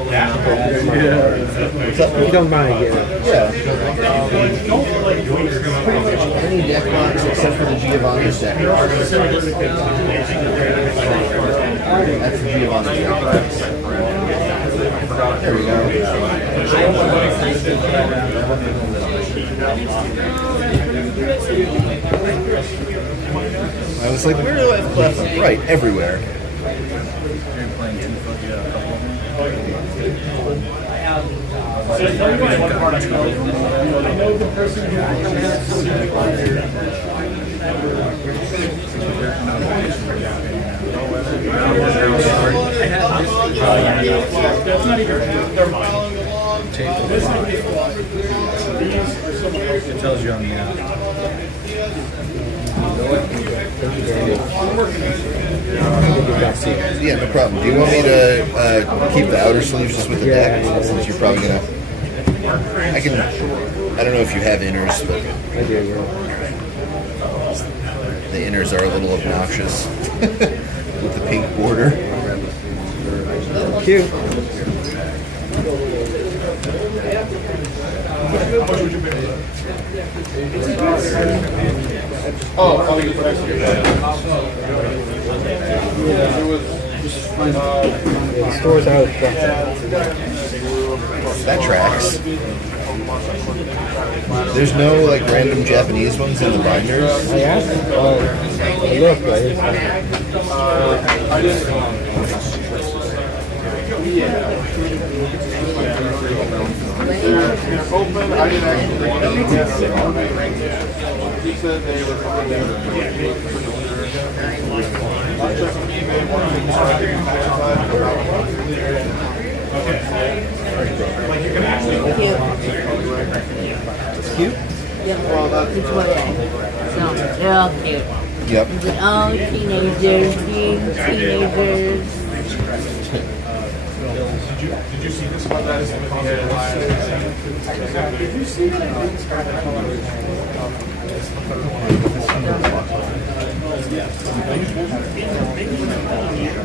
What's up? You don't mind getting it. Yeah. Any deck box except for the Giovanni's deck. That's the Giovanni's deck. There we go. I was like, where do I have Clef? Right, everywhere. That's not even they're mine. It tells you on the app. Yeah, no problem. Do you want me to keep the outer sleeves just with the deck? Since you're probably gonna... I don't know if you have inners, but... I do, yeah. The inners are a little obnoxious. With the pink border. Cute. Oh, you for next year. Yeah, it was The store's out. That tracks. There's no like random Japanese ones in the binders. I asked. I looked, but I didn't. Open, I didn't actually. He said they were coming down. I checked on eBay, one of them Cute. Well, that's It's what so they're all cute. Yep. But all teenagers being teenagers. Did you see this one? That is the Did you see that?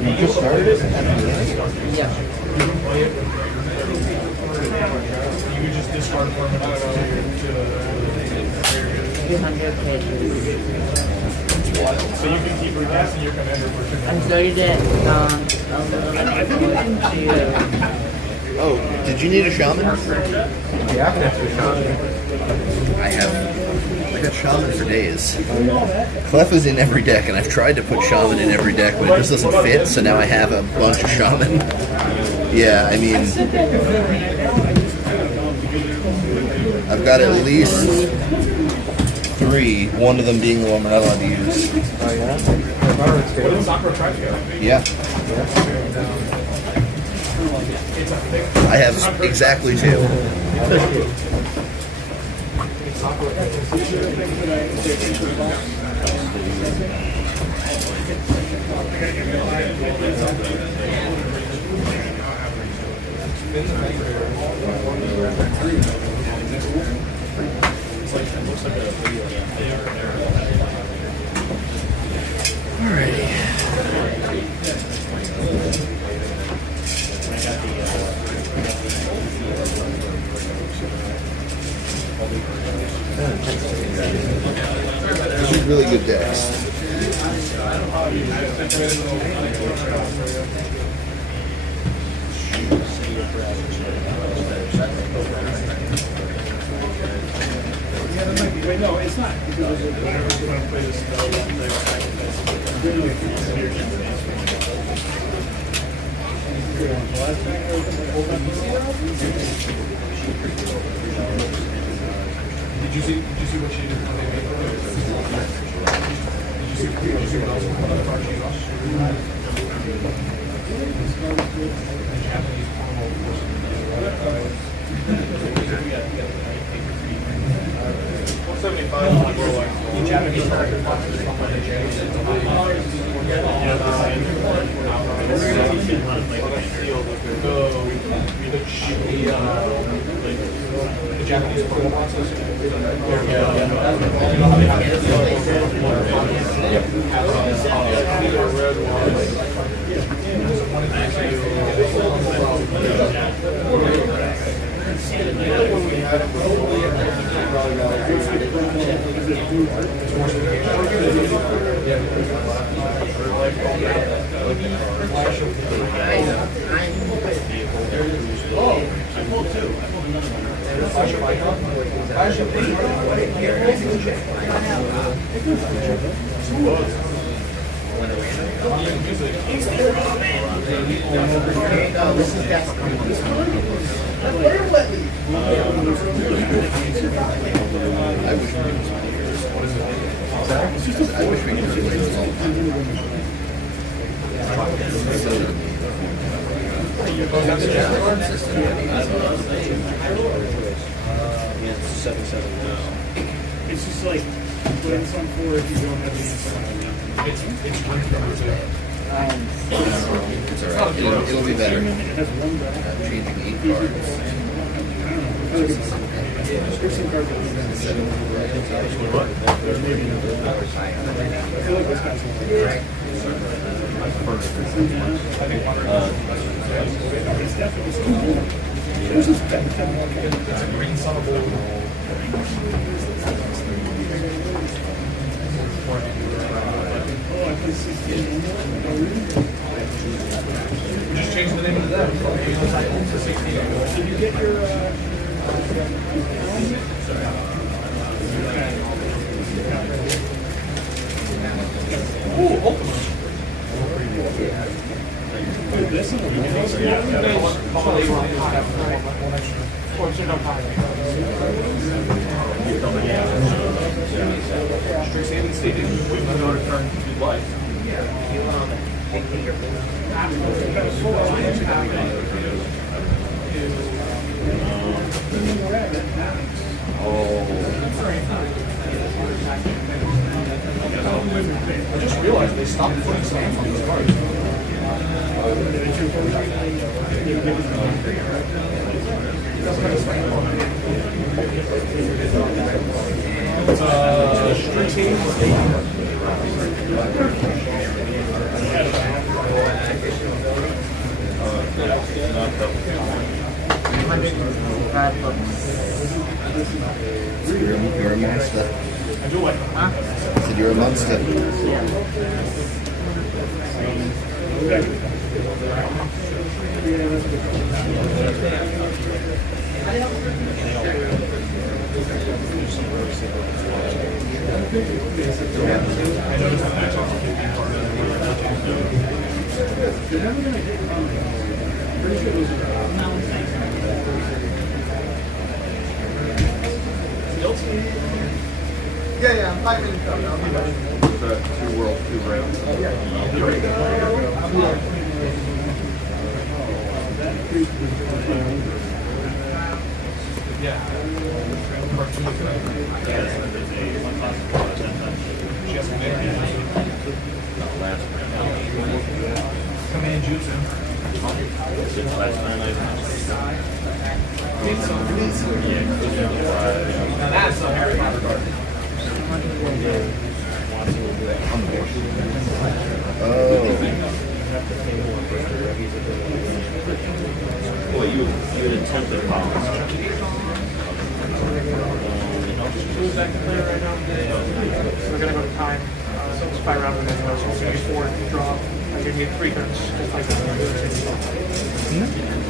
You just started it? Yeah. You could just discard for them. 200 pages. So you can keep recasting your commander for 200. I started it Oh, did you need a shaman? yeah, I can ask for Sean. I got shaman for days. Clef is in every deck, and I've tried to put shaman in every deck, but it just doesn't fit, so now I have a bunch of shaman. Yeah, I mean... I've got at least 3, one of them being the one we're not allowed to use. Oh, yeah? Yeah. I have exactly 2. These are really good decks. Wait, no, it's not. Because whenever we're going to play this spell, I'll play Did you see what she did? Did you see what else? What other card she lost? The Japanese Pokemon It's just like putting some forward if you don't have the answer. It's It's alright. It'll be better. Changing 8 cards. just changed the name of the deck from 8 to 16. Did you get your this one? Standing stated, we can go to turn if you'd like. I just realized they stopped putting stamps on these cards. Street You're a monster. I do like them. I said you're a monster. Yeah, 5 minutes. I'll be ready. 2 world, 2 rounds. Command Jutsu. Now that's a Harry Potter card. Well, you would attempt to follow. lose active player right now. So we're gonna go to time. It's 5 rounds anyway, so it's gonna be 4 draw. I'm gonna need 3 turns, just like that.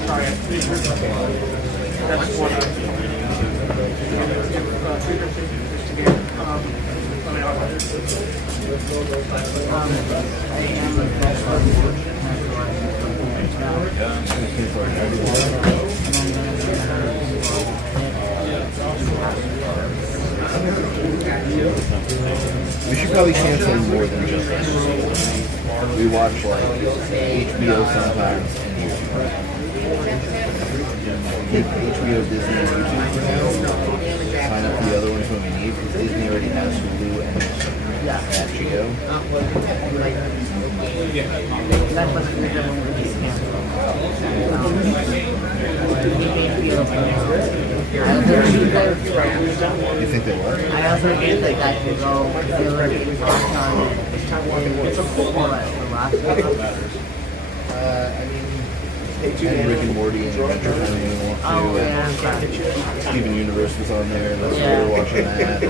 Try it. That's what 3 turns to get. Let me know. We should probably cancel more than just this. We watch like HBO sometimes and YouTube. Take HBO, Disney, and YouTube for now. Sign up for the other ones when we need, because Disney already has Hulu and HBO. That's what we're doing with these You think they will? I also think that that could go watch on I mean, and Rick and Morty and Adventure Time when we want to. Oh, and yeah. Steven Universe was on there. That's Yeah. we were watching that.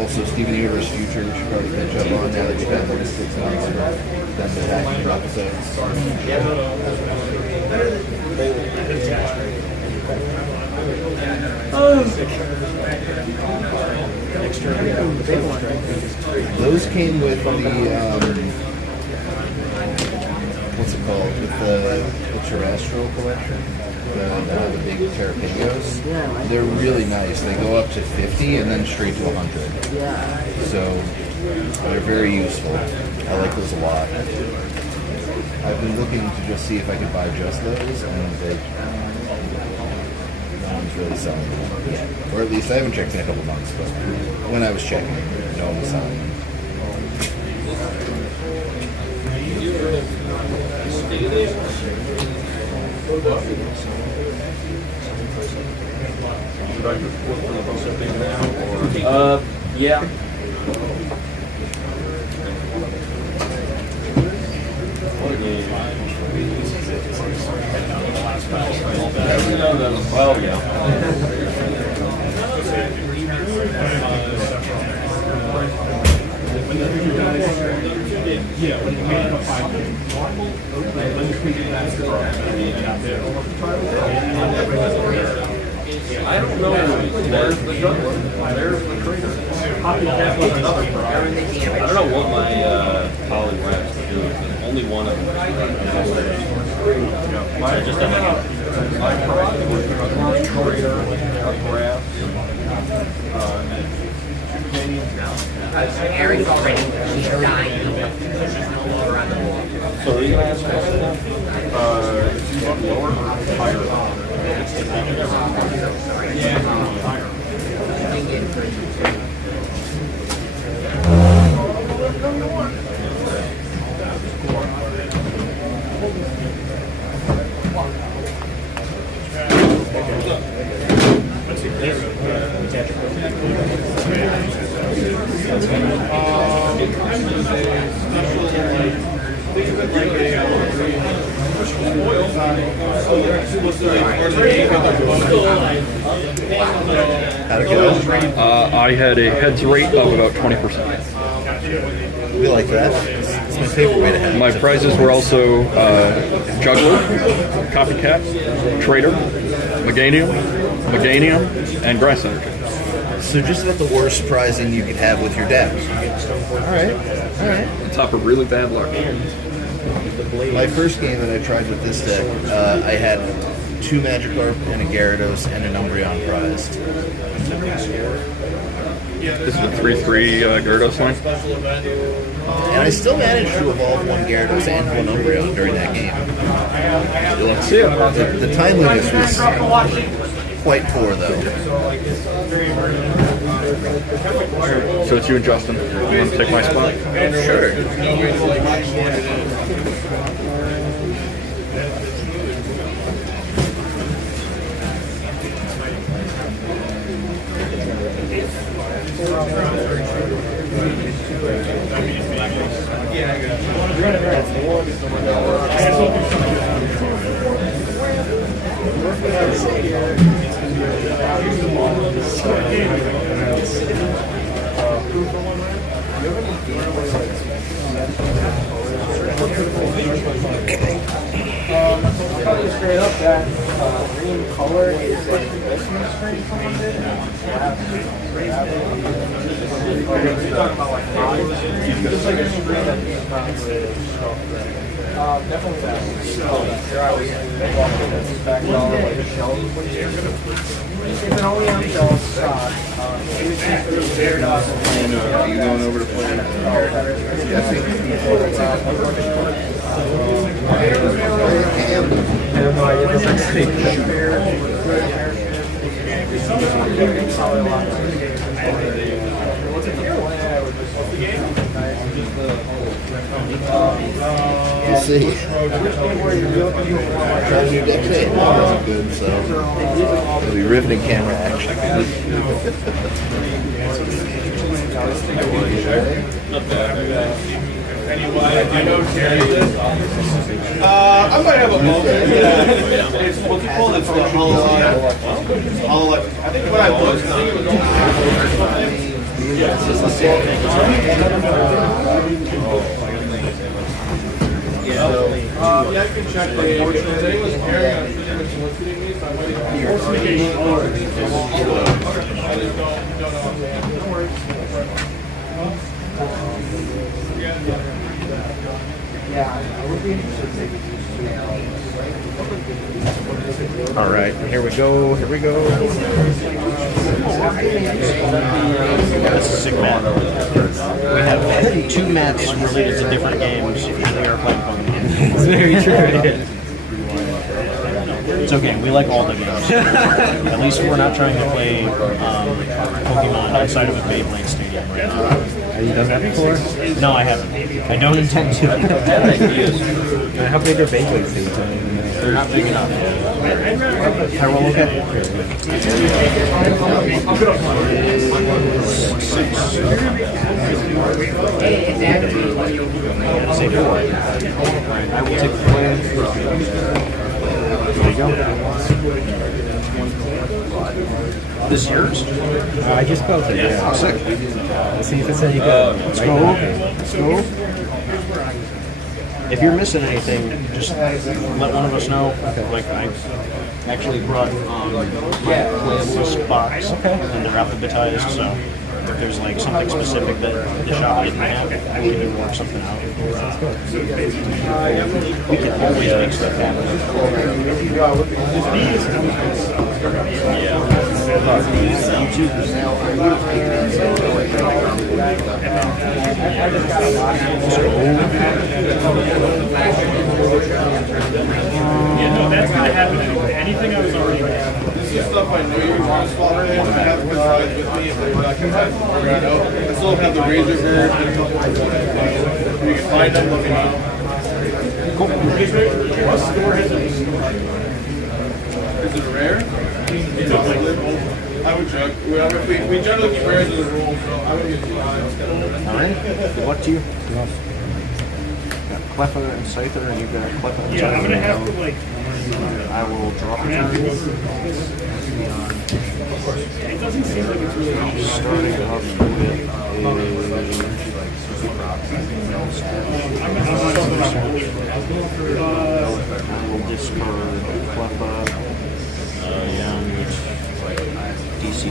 Also, Steven Universe Future, we should probably catch up on now that you've had like 6 months for them to back new episodes. Those came with the what's it called? With the Terrestrial collection, the big Terrapagos. They're really nice. They go up to 50 and then straight to 100. So they're very useful. I like those a lot. I've been looking to just see if I could buy just those, and no one's really selling them yet. Or at least I haven't checked in a couple months, but when I was checking, no one was selling them. Yeah. Well, I don't know. There's the juggler. There's the trainer. I don't know what my poly reps are doing. Only one of them. I just have my karate was trainer, a graph, Aaron's already dying. So are you going to ask us that? If you want lower or higher? Yeah, higher. How'd it go? I had a heads rate of about 20%. We like that. It's my favorite way to have it. My prizes were also Juggler, Copycat, Trader, Meganium, and Grass Energy. So just about the worst prizing you could have with your deck. Alright. On top of really bad luck. My first game that I tried with this deck, I had 2 Magikarp and a Gyarados and an Umbreon prized. This is a 3/3 Gyarados line. And I still managed to evolve 1 Gyarados and 1 Umbreon during that game. Let's see it. The timeliness was quite poor, though. So it's you and Justin. You want to take my spot? Sure. Straight up, that green color is like Christmas tree behind it. You're talking about like just like a screen that came down with stuff. Definitely that one. You're out here. They walk in this back all like shelves. It's an only on shelf stock. Are you going over to play? You see, that's good. So it'll be riveting camera action. I might have a moment. It's what's it called? It's the HoloLens. I think when I looked, I think it was yeah, I can check. If anyone's carrying on pretty much soliciting me, so I might have I just don't know offhand. Don't worry. All right, here we go. Here we go. This is sick mat. We have 2 mats related to different games, and we are playing Pokemon. It's very true. It's okay. We like all the games. At least we're not trying to play Pokemon outside of a Beyblade stadium right now. Have you done that before? No, I haven't. I don't intend to. How big are Beyblade stadiums? They're not big enough. I will look at it. Say 4. I will take the plan. There you go. This yours? I just built it. Yeah. Sick. Let's see if it's any good. Let's go. Let's go. If you're missing anything, just let one of us know. Like I actually brought my playables box, and they're alphabetized, so if there's like something specific that the shop didn't have, we can work something out. We can always make stuff happen. Yeah, no, that's gonna happen anyway. Anything I was already This is stuff I know you want to spot in. I have the guys with me if they're not I still have the Razor Bird and a couple of ones. If you can find them, let me know. Cool. What store has it? Is it rare? I would check. We generally keep rares as a rule, so I would get 2 eyes. Alright, good luck to you. Got Cleffa and Scyther, and you've got Cleffa and Scyther. Yeah, I'm gonna have to like. I will drop a turn. It doesn't seem like it's really. Starting off with I will discard Cleffa, young DC.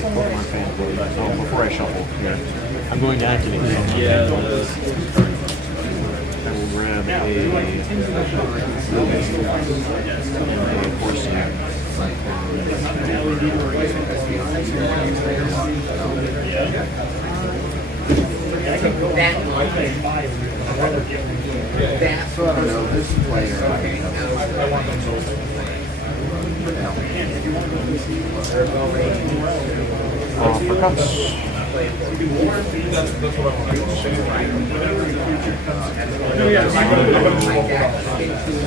Pokemon fan board. Oh, before I shuffle here, I'm going to activate this. Yeah. I will grab a Horsey. That's what I know. This player. For cups.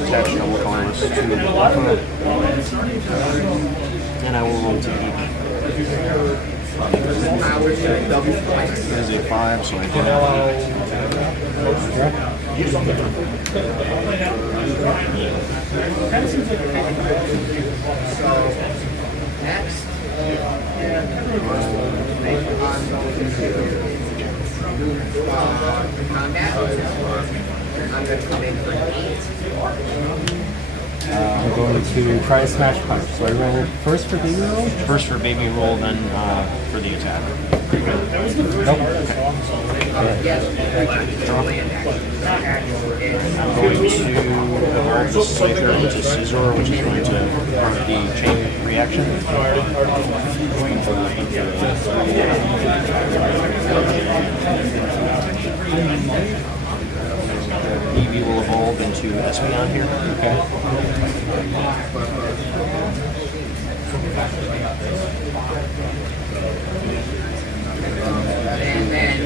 Attach double cards to the weapon. And I will roll 2 each. It is a 5, so I do Next, combat. I'm going to come in for an 8. I'm going to try to smash punch. So I roll first for baby roll? First for baby roll, then for the attack. Nope. I'm going to convert the Slaker into Scizor, which is going to mark the chain reaction. Eevee will evolve into Espeon here. And then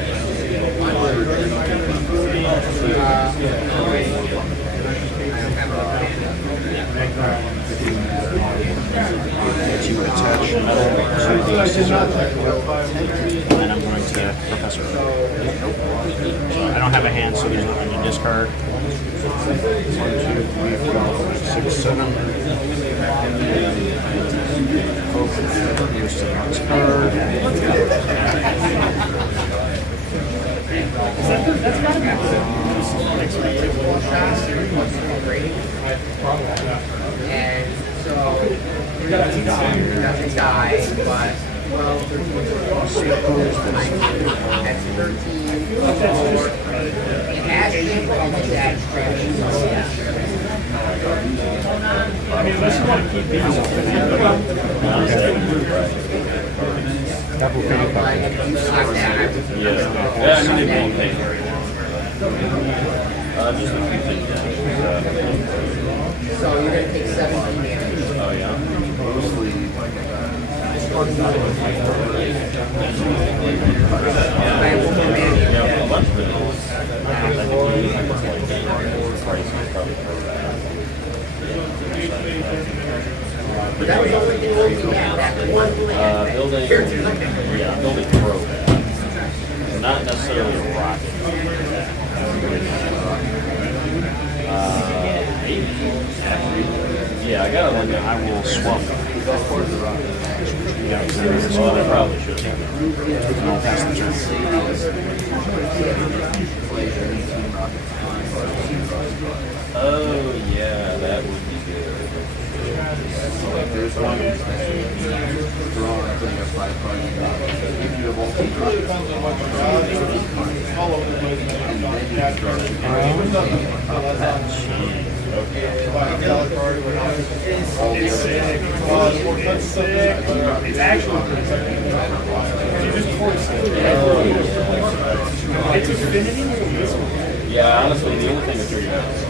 to attach metal to the Scizor. And then I'm going to Professor. I don't have a hand, so there's nothing to discard. 1, 2, 3, 4, 5, 6, 7. Here's the next card. and so he doesn't die, but that's 13, 4, and actually from that Double finish punch. Yeah, I know they won't pay. Just a few things. So you're going to take 17 damage. Oh, yeah. I will command you. That was only the only that one land. Building pro. Not necessarily a rocket. Yeah, I got it. I will swap. Well, I probably should have. And I'll pass the turn. Oh, yeah, that would be good. There's one draw and bring up 5 cards. If you have all 2 cards, and then you It's actually you just it's Affinity. Yeah, honestly, the only thing I figured out is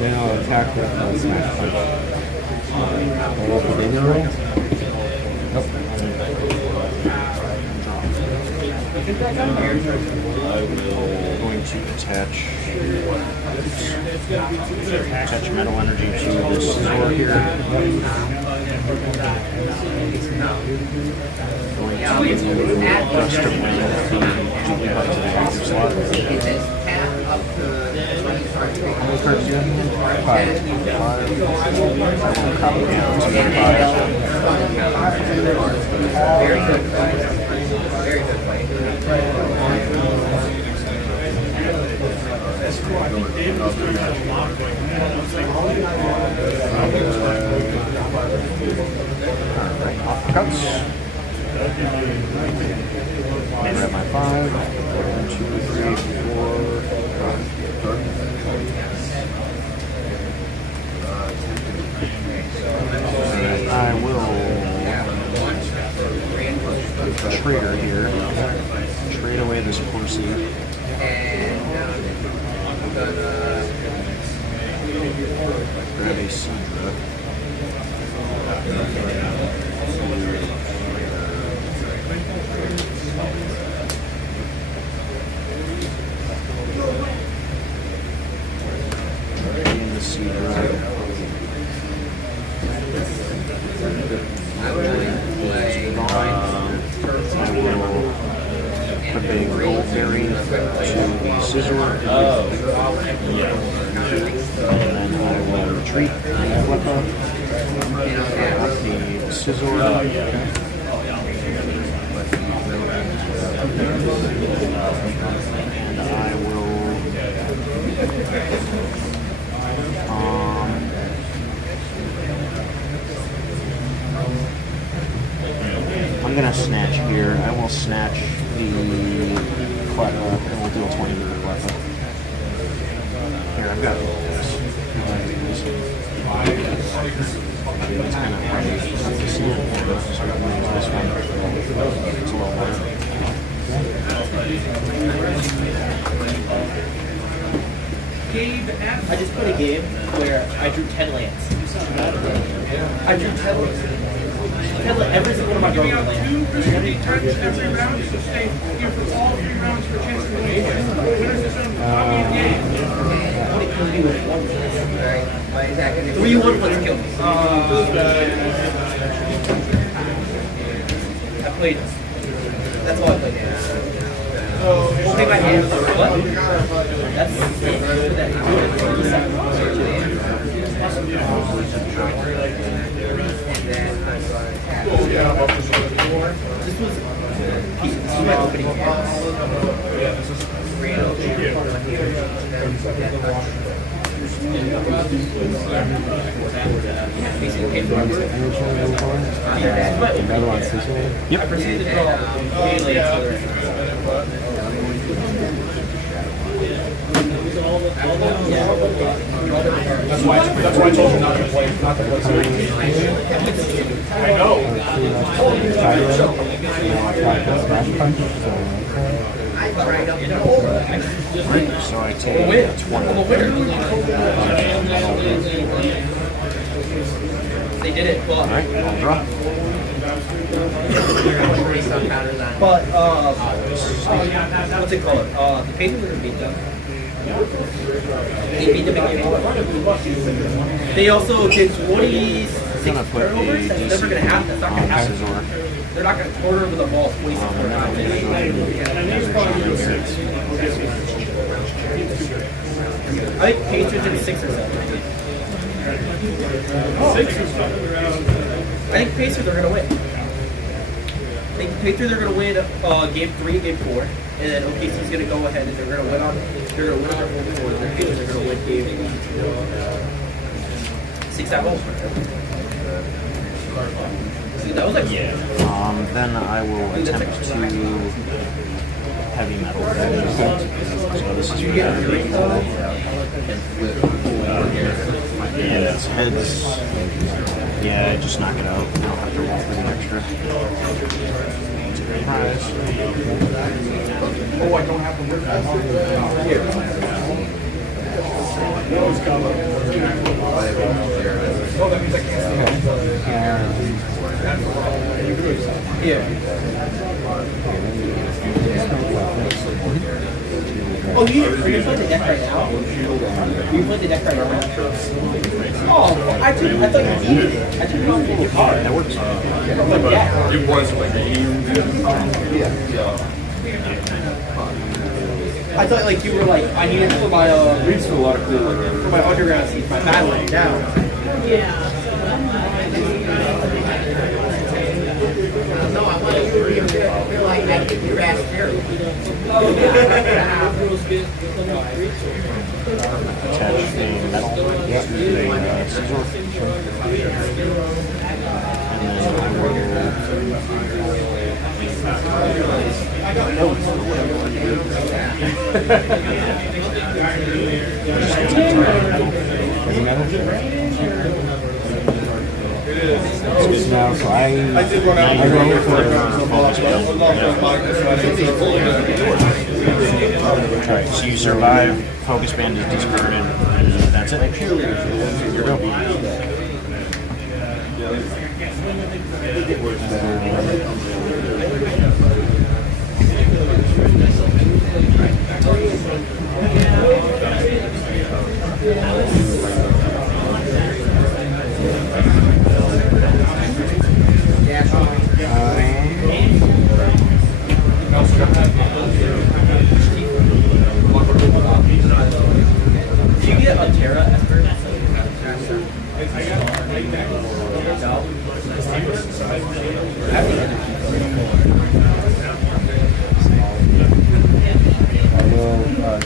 Now attack with smash punch. Roll for baby roll? Nope. I will going to attach metal energy to this Scizor here. Going to Gust of Wind the slot. How many cards do you have? 5. I will copy down to 5. Very good. Very good play. Alright, off the cuts. Grab my 5. 1, 2, 3, 4, 5. I will trader here. Trade away this Horsey. Grab a Seadra. In the Seadra. I would play a gold berry to the scissor. Oh. Yeah. And then I will retreat and flip up the scissor. Oh, yeah. And I will. I'm gonna snatch here. I will snatch the Cleffa, and we'll do a 20 meter Cleffa. Here, I've got this. It's kind of hard to see it, so we can use this one. It's a little better. I just played a game where I drew 10 lands. I drew 10 lands. Every single one of my Giving broken out lands. 2 prestige cards every round, so stay here for all 3 rounds for a chance to win. Winners this round copy of the game. 3-1, let's kill. I played. That's all I played. Okay, my hand. What? That's This was my opening Yep. I proceeded to draw melee. That's why I told you not to play I So I take 20. They did it, but Alright, I'll draw. but what's it called? The Patriots are gonna beat them. They beat them again. They also did 26 turnovers. That's never gonna happen. That's not gonna happen. Scissor. They're not gonna turn over the ball 26 I think Patriots did 6 or 7. 6 or 7. I think Pacers are gonna win. I think the Patriots are gonna win game 3, game 4, and then OKC's gonna go ahead and they're gonna win on their home court. The Patriots are gonna win game 6 at home. See, that was like Then I will attempt to heavy metal. So this is and it's heads. Yeah, just knock it out. I don't have to roll for the extra. Surprise. Oh, I don't have to work Oh, that means I can't see Oh, are you playing the deck right now? You playing the deck right now? Oh, I thought you needed it. I took it off a little card. That works. Yeah. You boys like I thought like you were like I need it for my for my underground seat, my battle down. Yeah. No, I want you to feel like that if your ass carry. Attach the metal to the scissor. And then I now, so I did run out Alright, so you survive, focus band is discarded, and that's it. Here you go.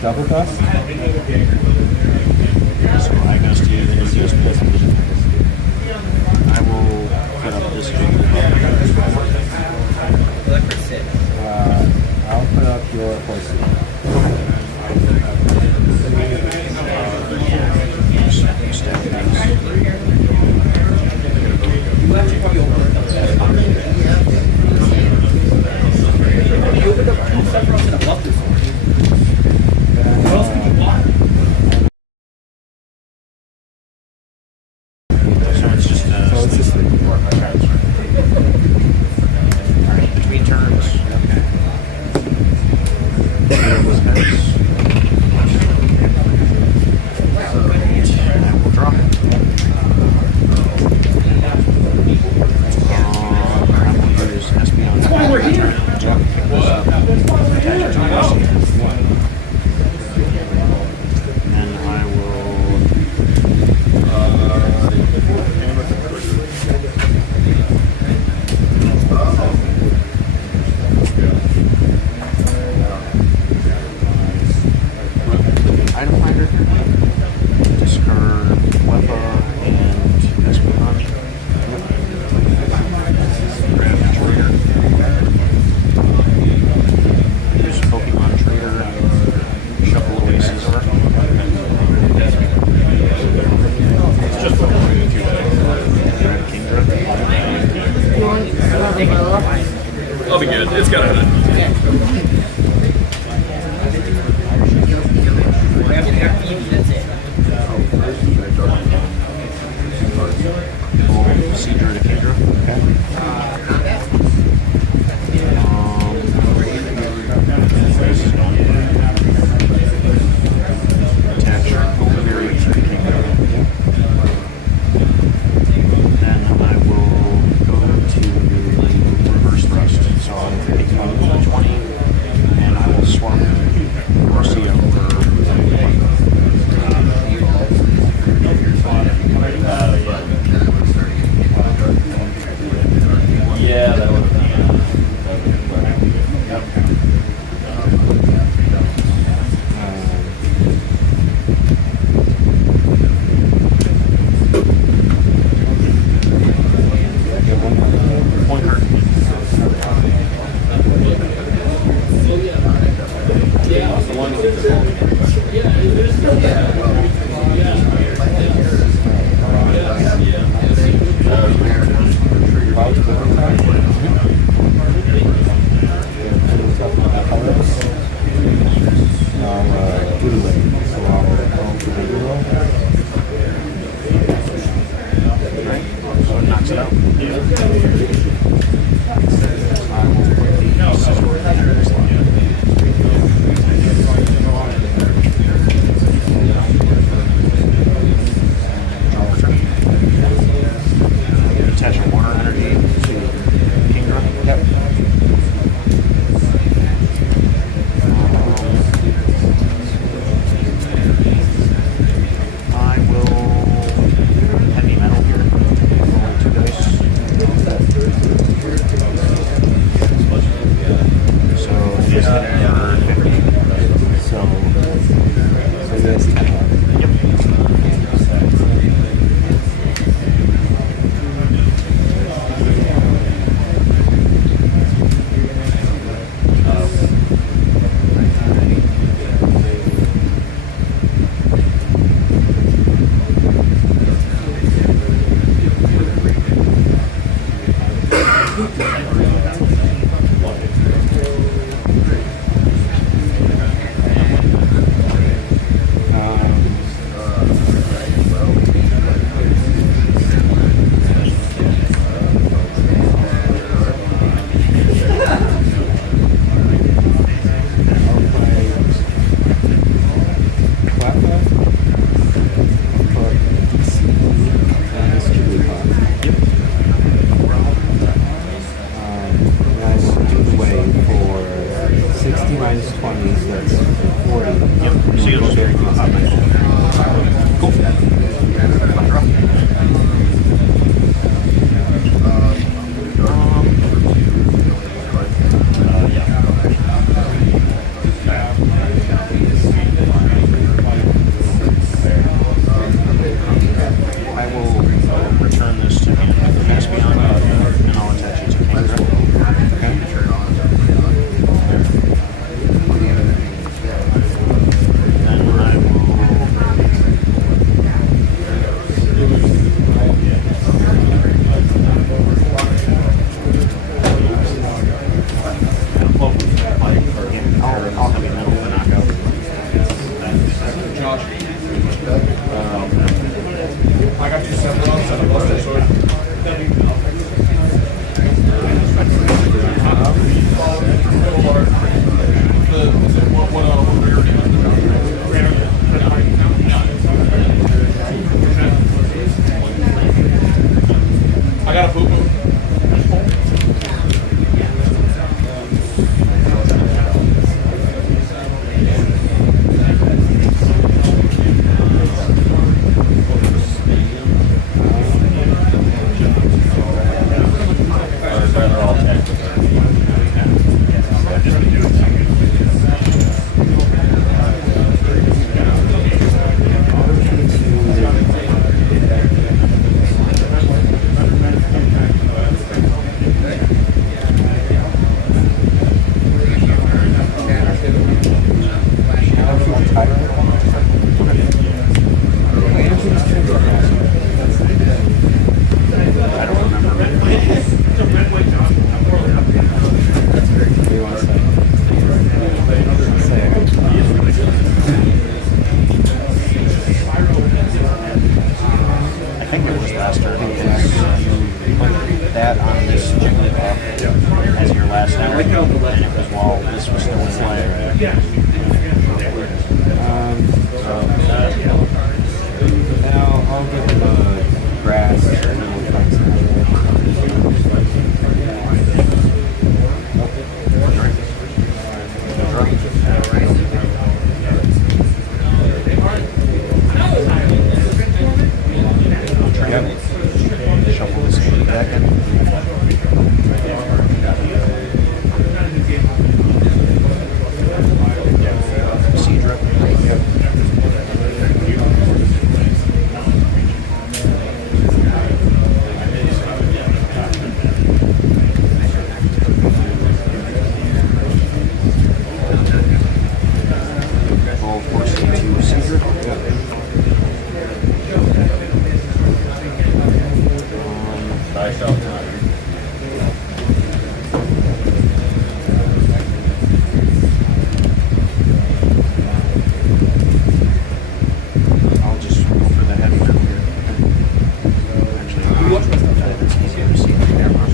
double dust. So I goes to you, then you goes to me. I will put up this Electric sit. I'll put up your horse. stack these. You opened up two Sephiroths and a buff this morning. What else could you want? So it's just Alright, between turns. There was heads. I will draw. I will use Espion. That's why we're here. And I will. Item finder, discard Wepa and Espion. Grab Trader. Use Pokemon Trader. Shuffle Oasis. It's just grab Kingdra. I'll be good. It's got a That's it. Seedra to Kingdra. Attach Overbearing to Kingdra. Then I will go to reverse thrust. So I'll take 20, and I will swap Garcia over. Yeah, and it was while this was still in play. I'll give him a grass. Shuffle this into the deck in. Roll for C2 Seedrip. I'll just go for the heavy metal here. Actually, it's easier to see in the camera.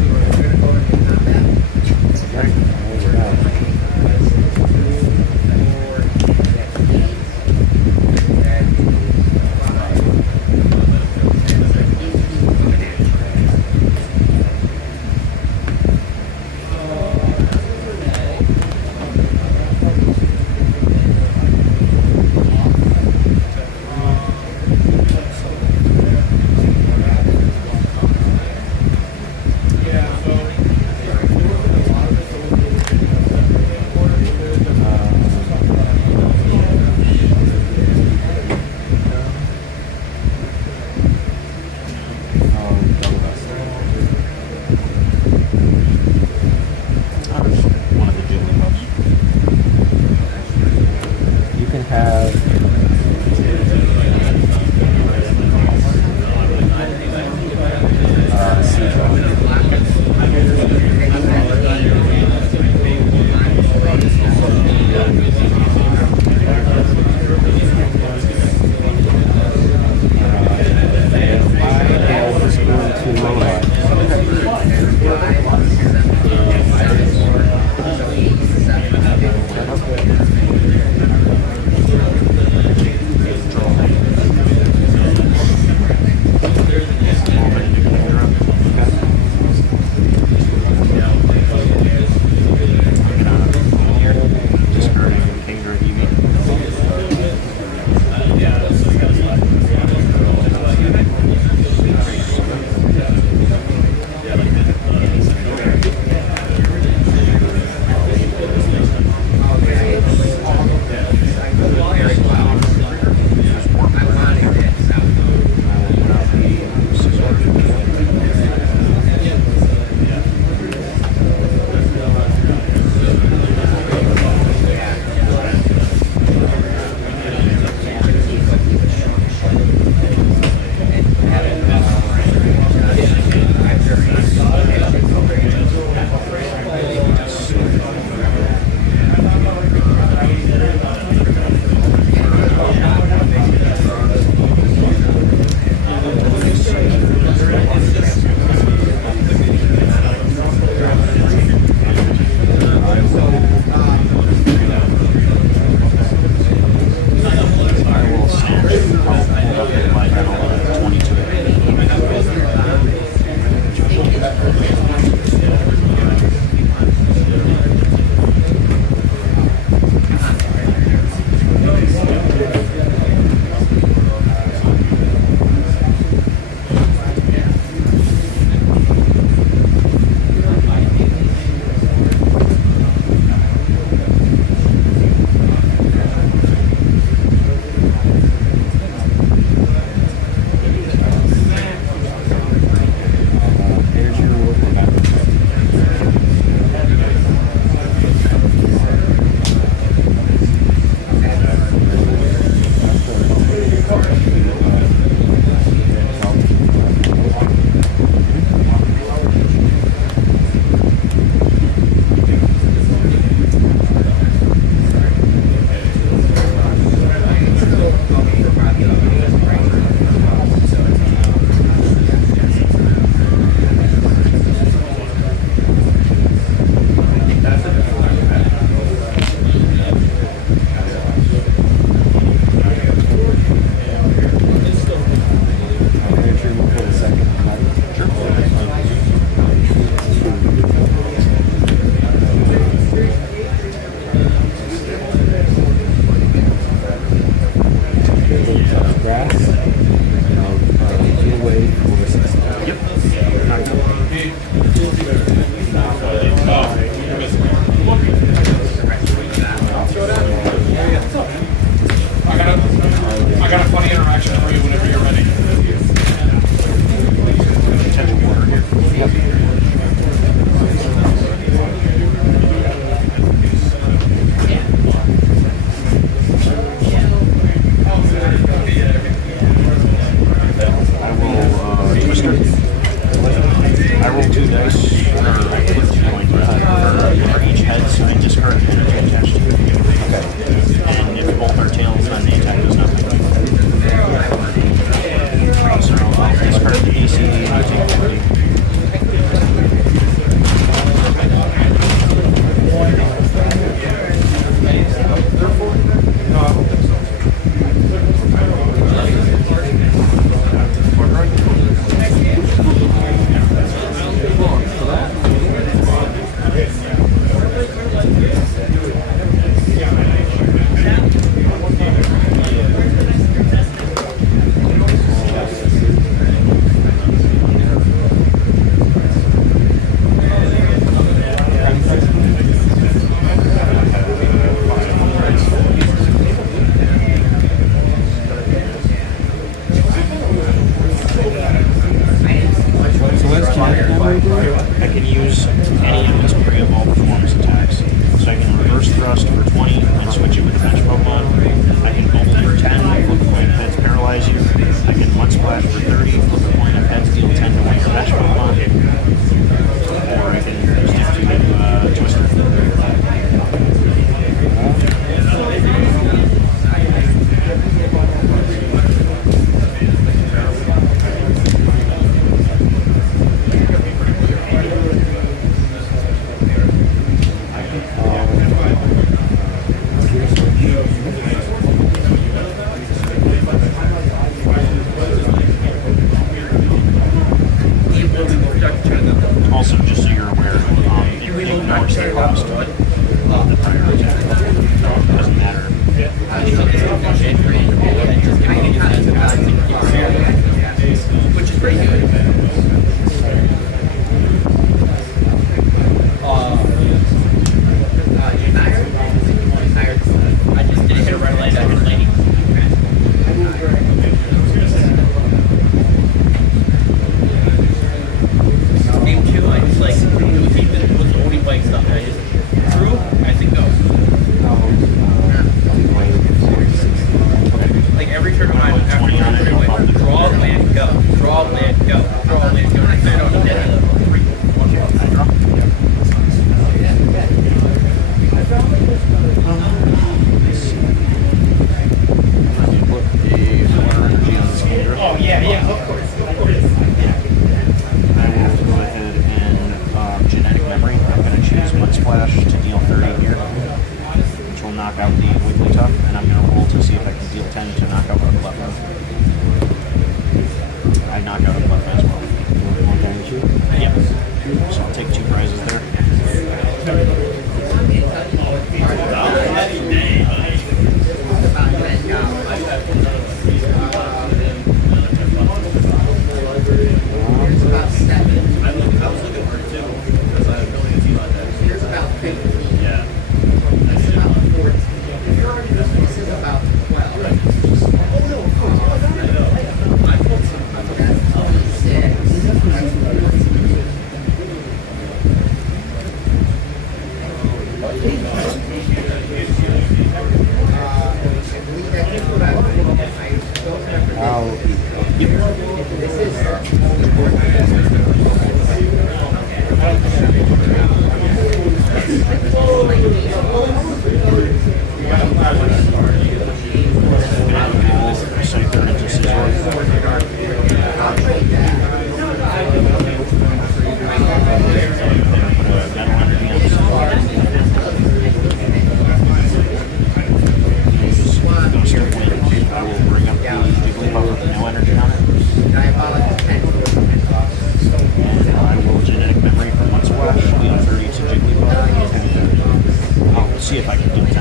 See if I can do 10.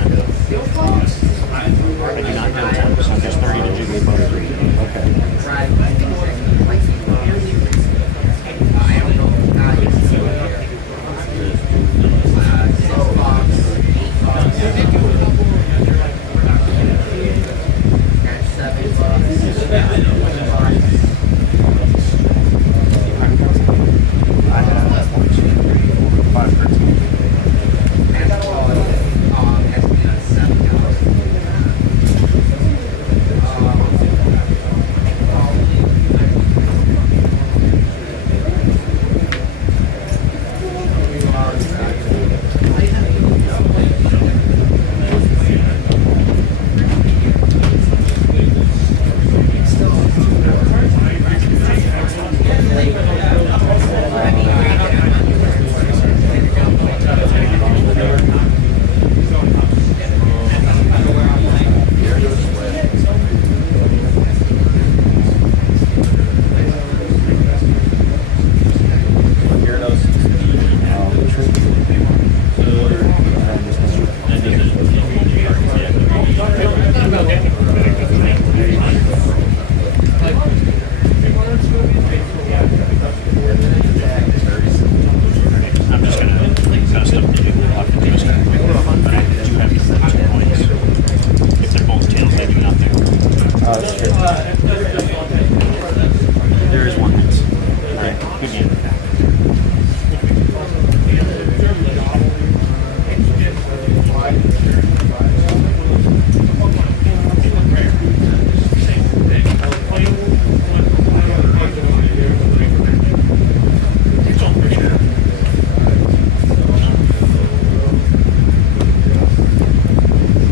I do not do 10, so just 30 to Jigglypuff. Okay. I have 1, 2, 3, 4, 5, 13. I'm just gonna custom Jigglypuff and just but I do have to flip 2 points. If they're both tails, they do nothing. Oh, that's true. There is 1 hit. Alright, good game.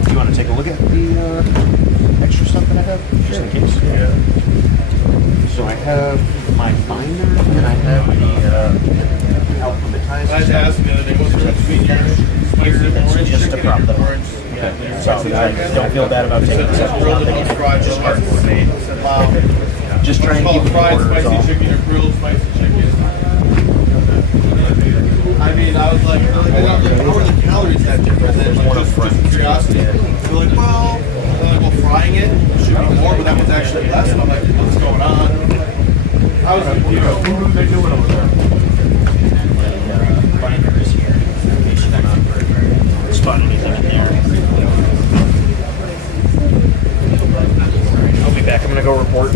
You want to take a look at the extra stuff that I have, just in case? Yeah. So I have my binder, and I have the alphabetized. I had to ask him the other day, what's the sweet That's just a prop, though. orange? Yeah. So I don't feel bad about taking this out. Grilled and fried, just cardboard made. Wow. Just try and keep it fried order is all. spicy chicken or grilled spicy chicken. I mean, I was like, how are the calories that different? Then just curiosity. They're like, well, frying it should be more, but that was actually less. And I'm like, what's going on? I was like, what are they doing over there? Binder is here. In case you don't spot anything in there. I'll be back. I'm gonna go report.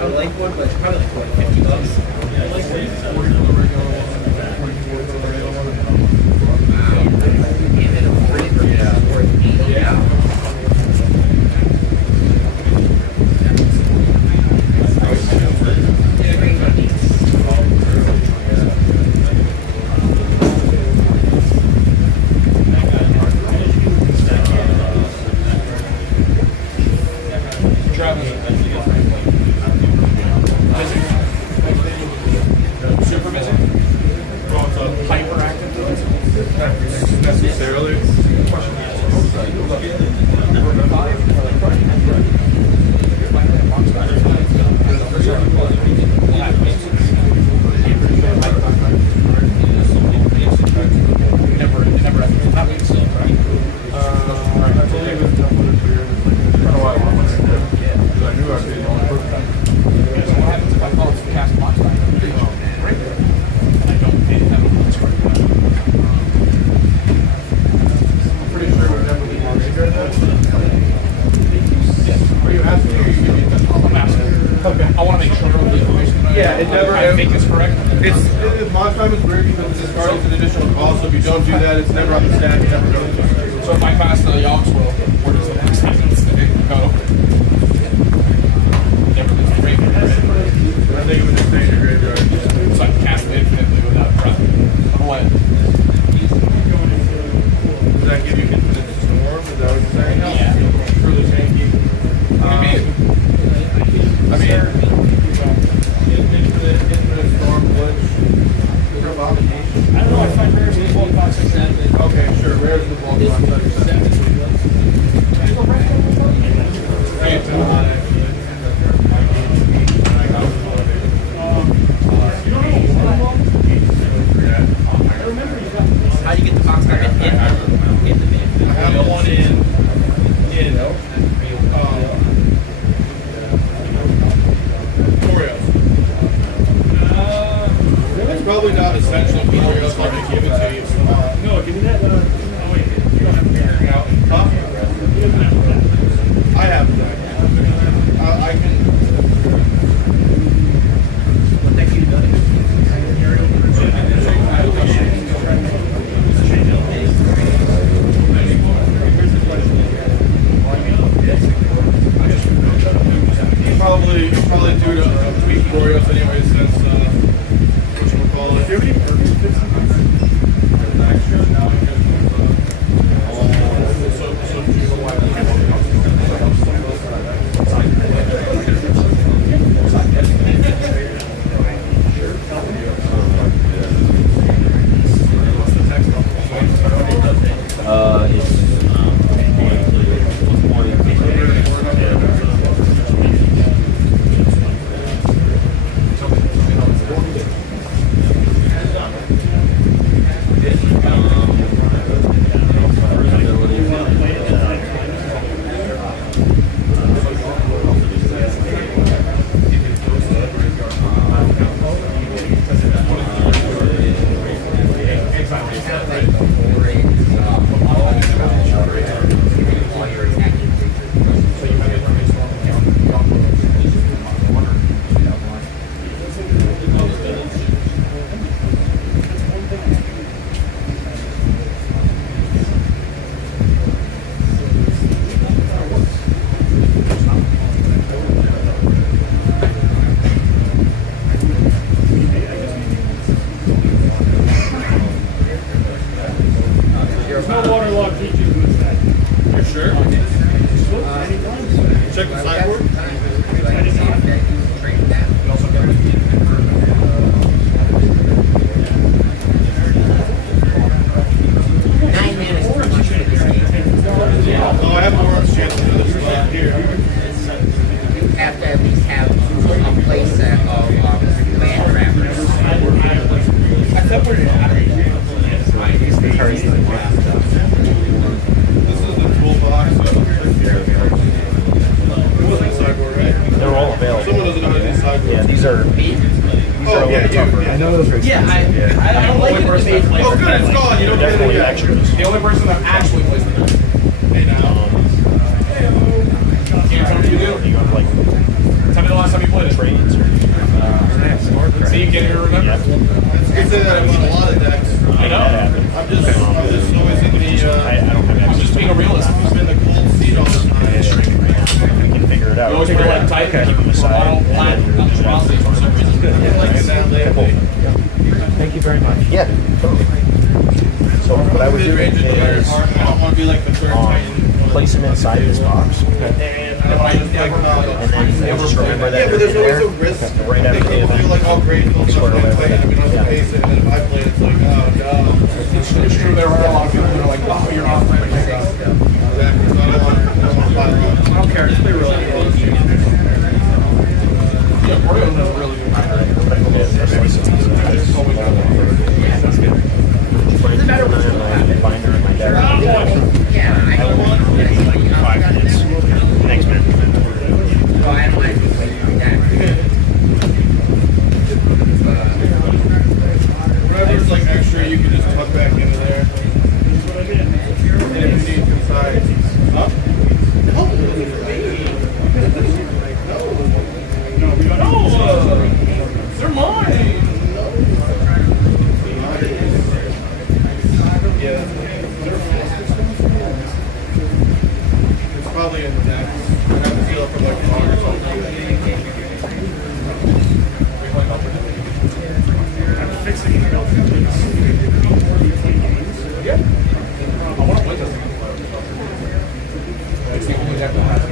I would like one, but it's probably like what, $50. Super busy? Well, it's a hyperactive. Necessarily. Yeah, it never. I think it's correct. Mod time is weird because it's discarded as an additional cost. So if you don't do that, it's never on the stack. It never goes. So if I pass the Yogs World, where does the next time go? Never gets the graveyard. I think it would just stay in your graveyard. So I can cast it infinitely without prep. What? Does that give you infinite storm? Is that what you're saying? Yeah. For the same game. I mean. Infinite storm glitch. I don't know. I find rares in the bulk box like that. Okay, sure. Rares in the bulk box like that. How do you get the box back in the bin? I have one in Oreos. It's probably not essential for Oreos. Let me give it to you. No, give me that. Oh wait, you don't have to figure it out. Huh? I have that. I can. What the heck you done? Probably due to tweak Oreos anyway, since what you call it. Tell me the last time you played it. Trades or See, you can't even remember. It's good to say that about a lot of decks. I know. I'm just always in the, I don't have access Just to being a realist. I'm in the cold seat all the time. I can figure it out. You always put like tight, keep them aside. All flat, not the velocity for some reason. Like that lately. Thank you very much. Yeah, totally. So what I would do Mid-range is I don't want to be like the third Titan. place them inside this box. And then Just remember that yeah, but there's they're always a in there. risk. Right after the People feel event. like, oh great, they'll Square never away play it. I mean, I can pace it, and then if I play it, it's like, oh no. It's true, there are a lot of people that are like, oh, you're not playing this stuff. Exactly. So I don't want to pile up. I don't care. Just play really good. Yeah, Oreo knows really good. Doesn't matter what's going to happen. Binder in my deck. Yeah, I don't want to. 5 minutes. Thanks, man. Oh, I don't like that. Whatever's like extra, you can just tuck back into there. And if you need inside. Huh? No, they're mine. Yeah. It's probably in the deck. I have to steal it from like fog or something. I'm fixing it. Yeah. I want to play this thing. It's the only deck that has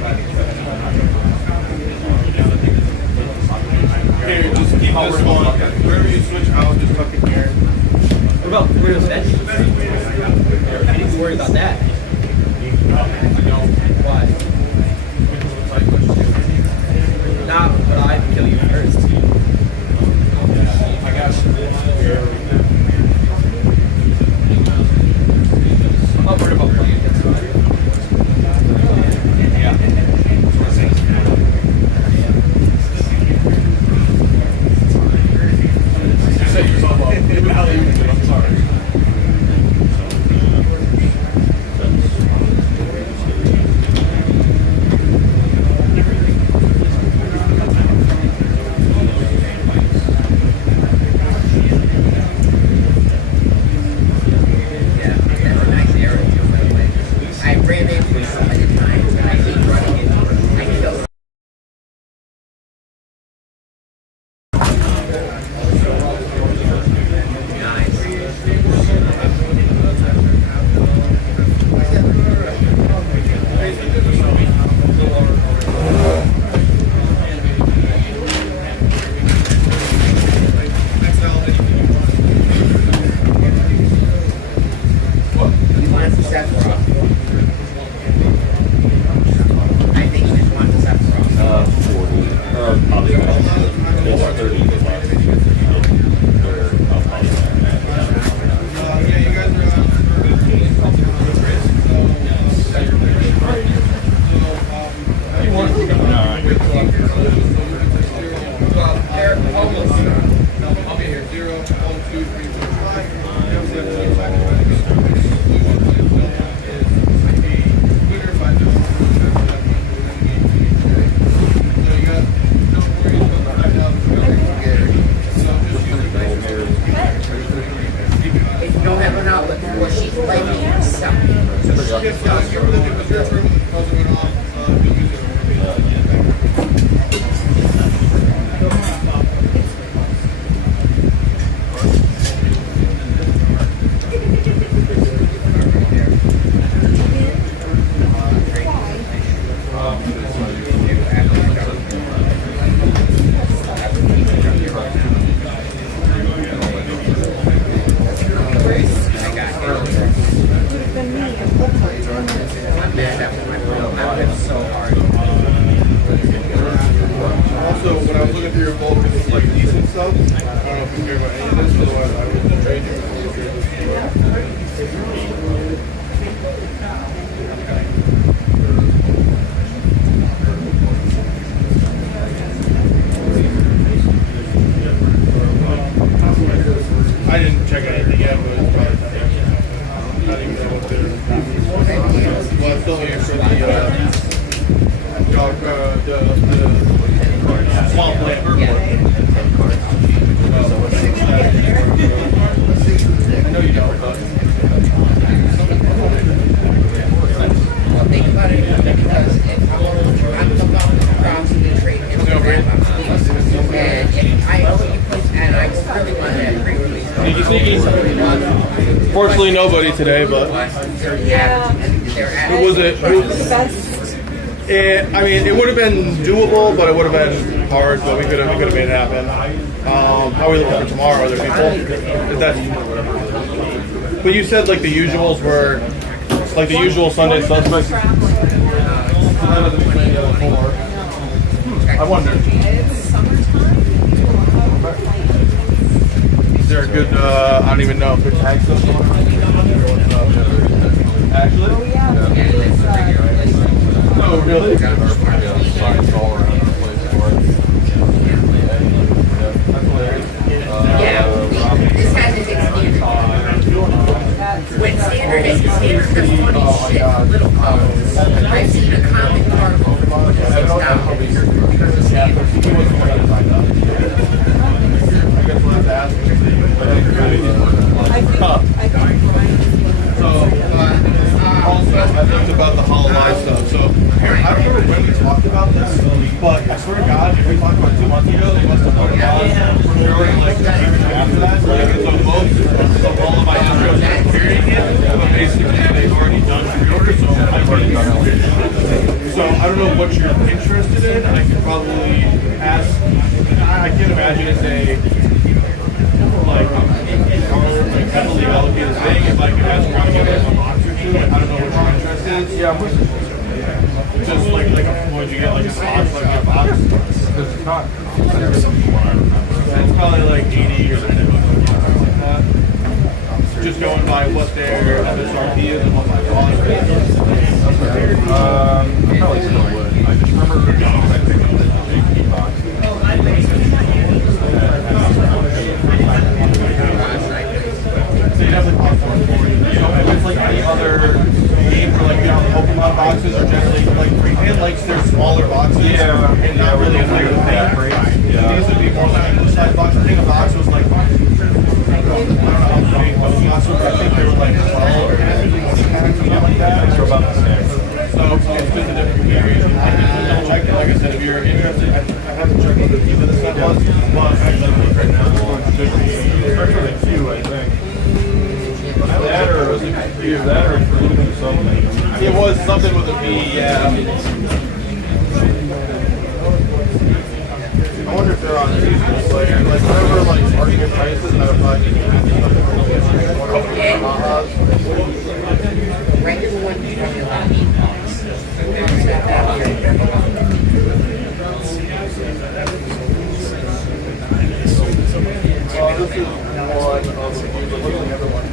Here, just keep this one. Wherever you switch out, just tuck it here. What about Weirdo's Bench? You need to worry about that. Why? Nah, but I'd kill you first. I guess. I'm not worried about playing against you. Yeah. You said you're talking about I'm sorry. Yeah, that's a nice area, by the way. I ran into it so many times, and I keep running into it. I killed He wants the Sephiroth. I think he just wants the Sephiroth. 40. Probably it's 30 plus. Yeah, you guys are They're almost. I'll be here. 0, 1, 2, 3, 4, 5. If you don't have an outlet before she's playing yourself. I'm mad at my bro. I went so hard. Also, when I was looking through your bulk, it's like decent stuff. I don't know if you care about any of this, otherwise I would trade I didn't check anything yet, but it's probably I don't even know what they're. Well, I'm still here for the dog, the And I really want that pre-release. Sneaky, sneaky. Fortunately, nobody today, but who was it? I mean, it would have been doable, but it would have been hard. But we could have made it happen. How are we looking for tomorrow? Are there people? Is that? But you said like the usuals were like the usual Sunday suspects. I wonder. Is there a good? I don't even know. Good tag system. Actually. Oh, really? Signs all around the place for it. This has its standard. When standard is funny shit, little colors. I've seen a comic particle for $6 because of standard. I think about the Hollow Eye stuff. So I don't remember when we talked about this, but I swear to God, if we talked about 2 months ago, they must have put it on during like the year after that. So most of all of my intros are carrying it, but basically they've already done pre-order, so I've already done it. So I don't know what you're interested in. I could probably ask. I can't imagine it's a like heavily allocated thing. If I could ask Ron to give us a box or two, I don't know what your interest is. Yeah, just like would you get like a box, like a box? It's not. It's probably like 80 or something like that. Just going by what their MSRP is and what my cost is. Probably still would. I just remember I picked up the big box. So you definitely popcorn for it. So if it's like any other game for like Pokemon boxes are generally like freehand likes their smaller boxes and not really a bigger thing. These would be more like a size box. I think a box was like I don't know how big those boxes were. I think they were like 12 or 20 packs, something like that. So about the same. So it's just a different configuration. I can check it. Like I said, if you're interested, I haven't checked what the theme of the set was, but actually look right now. It should be for the queue, I think. That or was it that or something? It was something with a V, yeah. I wonder if they're on seasons. Like whatever like market prices and I would like Regular one, you don't get that. This is one of the other one.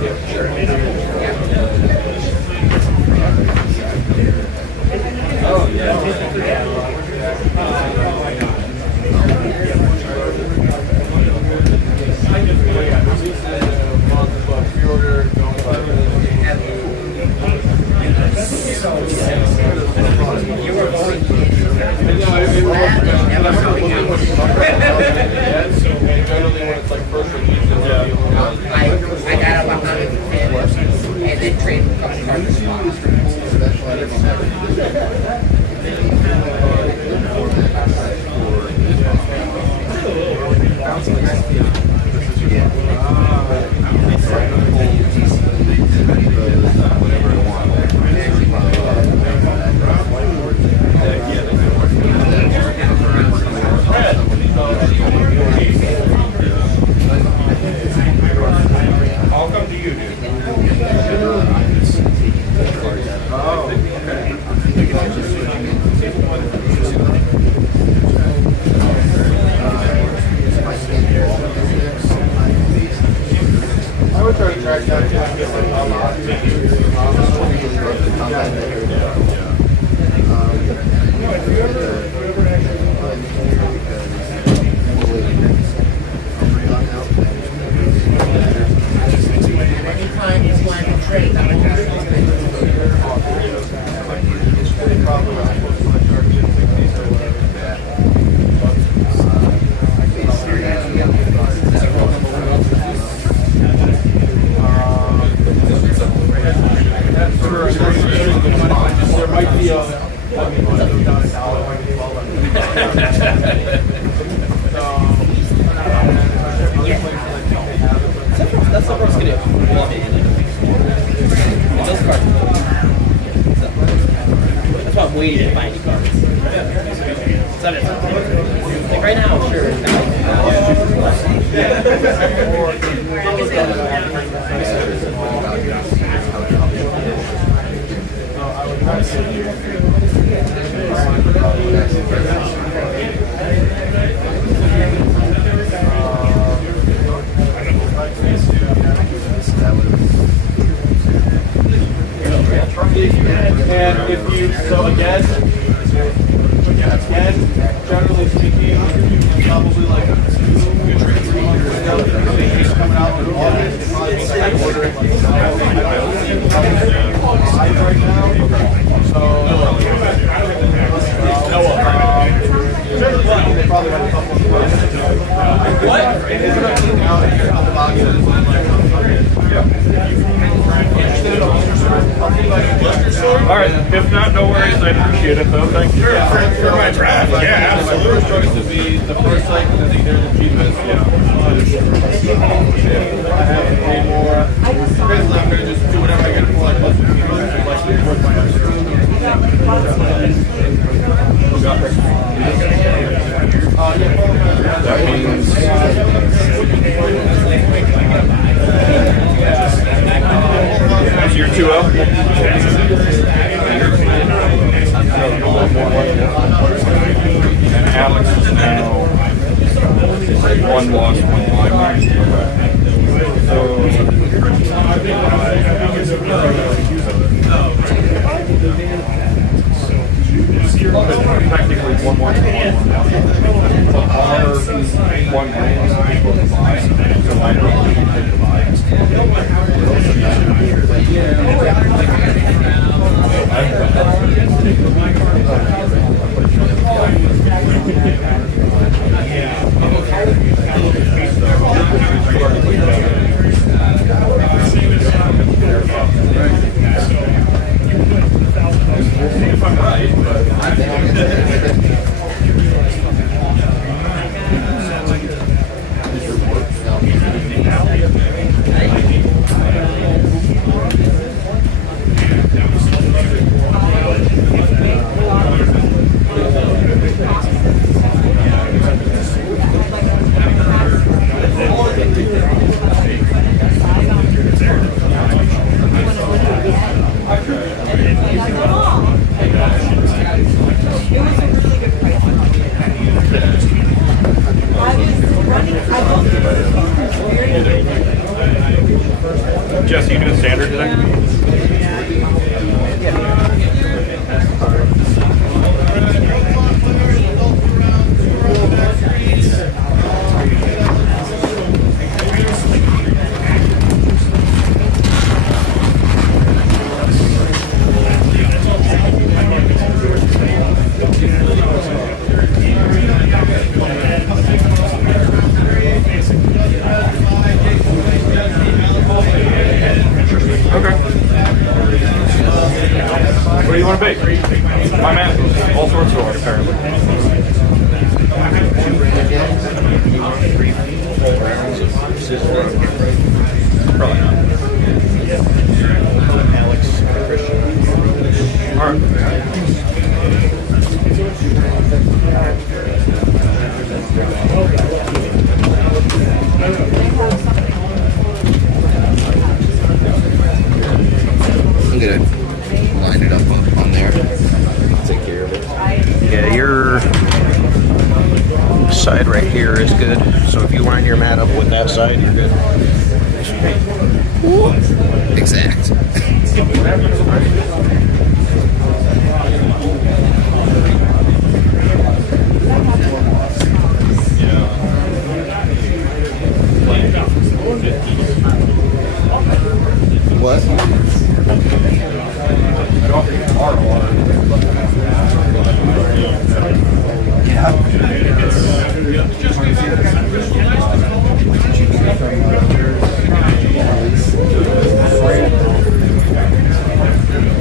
Yeah, sure. Oh, yeah. You were going I got up 110. That's the first gonna those cards. That's why I'm waiting to buy any cards. Like right now, sure. And if you, so again, generally speaking, probably like 2 or 3 months ago, things coming out in August, probably ordering like 5 right now. So, they probably have a couple of what? It's going to be out here on the boxes. All right. If not, no worries. I appreciate it, though. Thank you. For my draft, yeah, absolutely. The first choice would be the first site because I think they're the cheapest. Yeah. I have to pay more. Basically, I'm going to just do whatever I get for like less than $2 like towards my extra. That means that's your 2-0. And Alex is now 1 loss, 1 line. Technically 1-1. Our 1 win is equal to 5. So I don't if I'm right, but I think Jesse, you doing standard today? What do you want to be? My man, all sorts of art, apparently. Probably not. Alex, Christian. All right. I'm gonna line it up on there. Take care of it. Yeah, your side right here is good. So if you line your mat up with that side, you're good. Exact. What?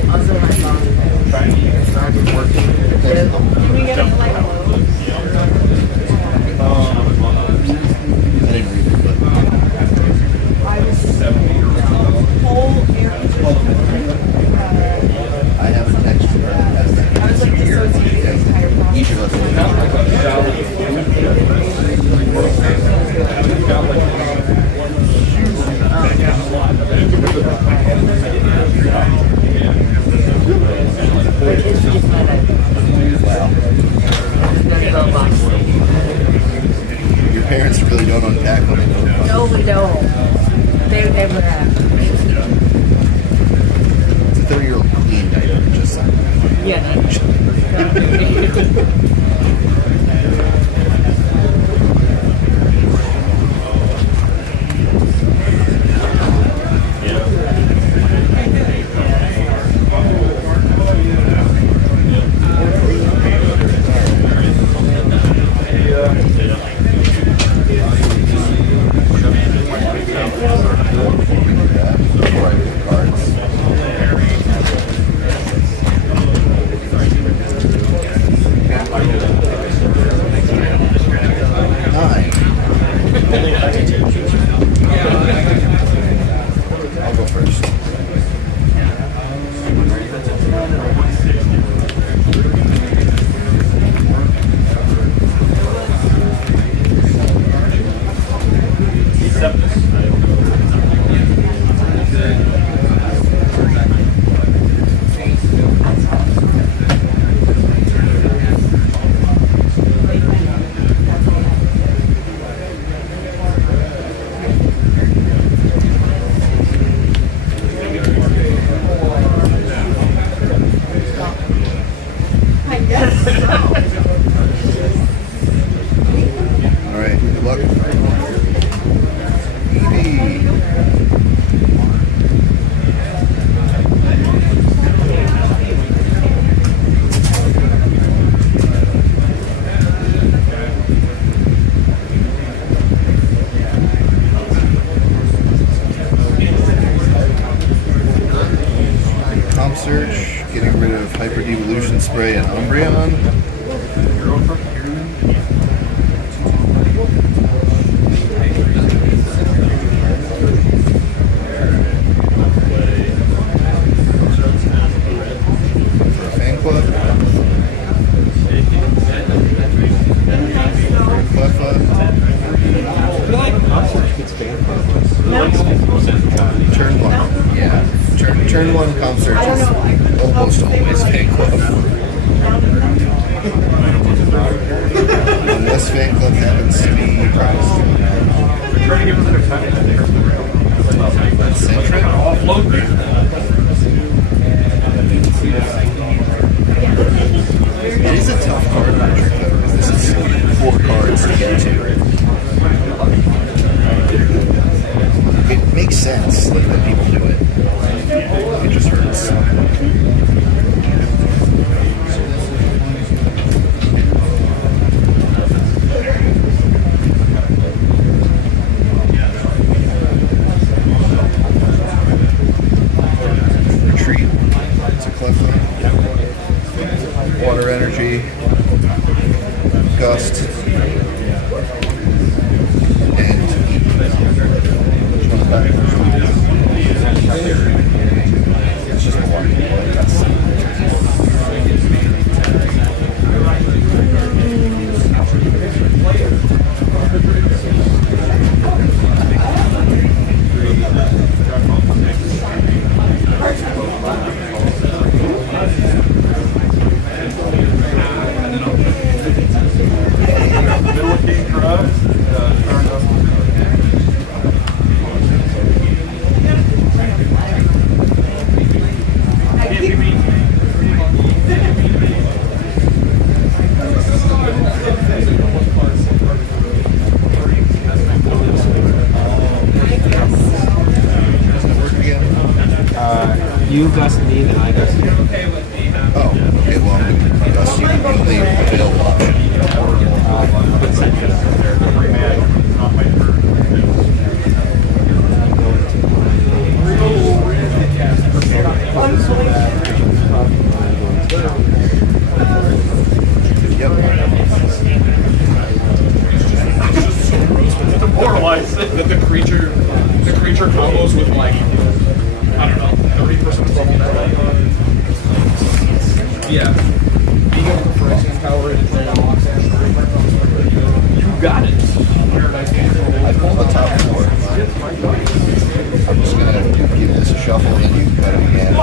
Also, my mom don't unpack when they move. No, we don't. They never have. It's a 30-year-old clean diaper, just like Yeah. I'll go first. All right, good luck. Evie. Comp search, getting rid of hyper devolution spray and Umbreon. Fan club. Cleffa. Turn one. Yeah. Turn one comp search is almost always fan club. Unless fan club happens to be It is a tough card metric though, because this is 4 cards to get to. It makes sense like that people do it. It just hurts. Retreat. It's a Cleffa. Water energy. Gust. And it's just a water. You gust me, then I gust you. Oh, okay, well, I'm going to gust you. The only available Demoralized that the creature combos with like, I don't know, 30% trouble. Yeah. Being able to pricing power and play on You got it. I pulled the top 4. I'm just going to give this a shuffle and then you can cut it again.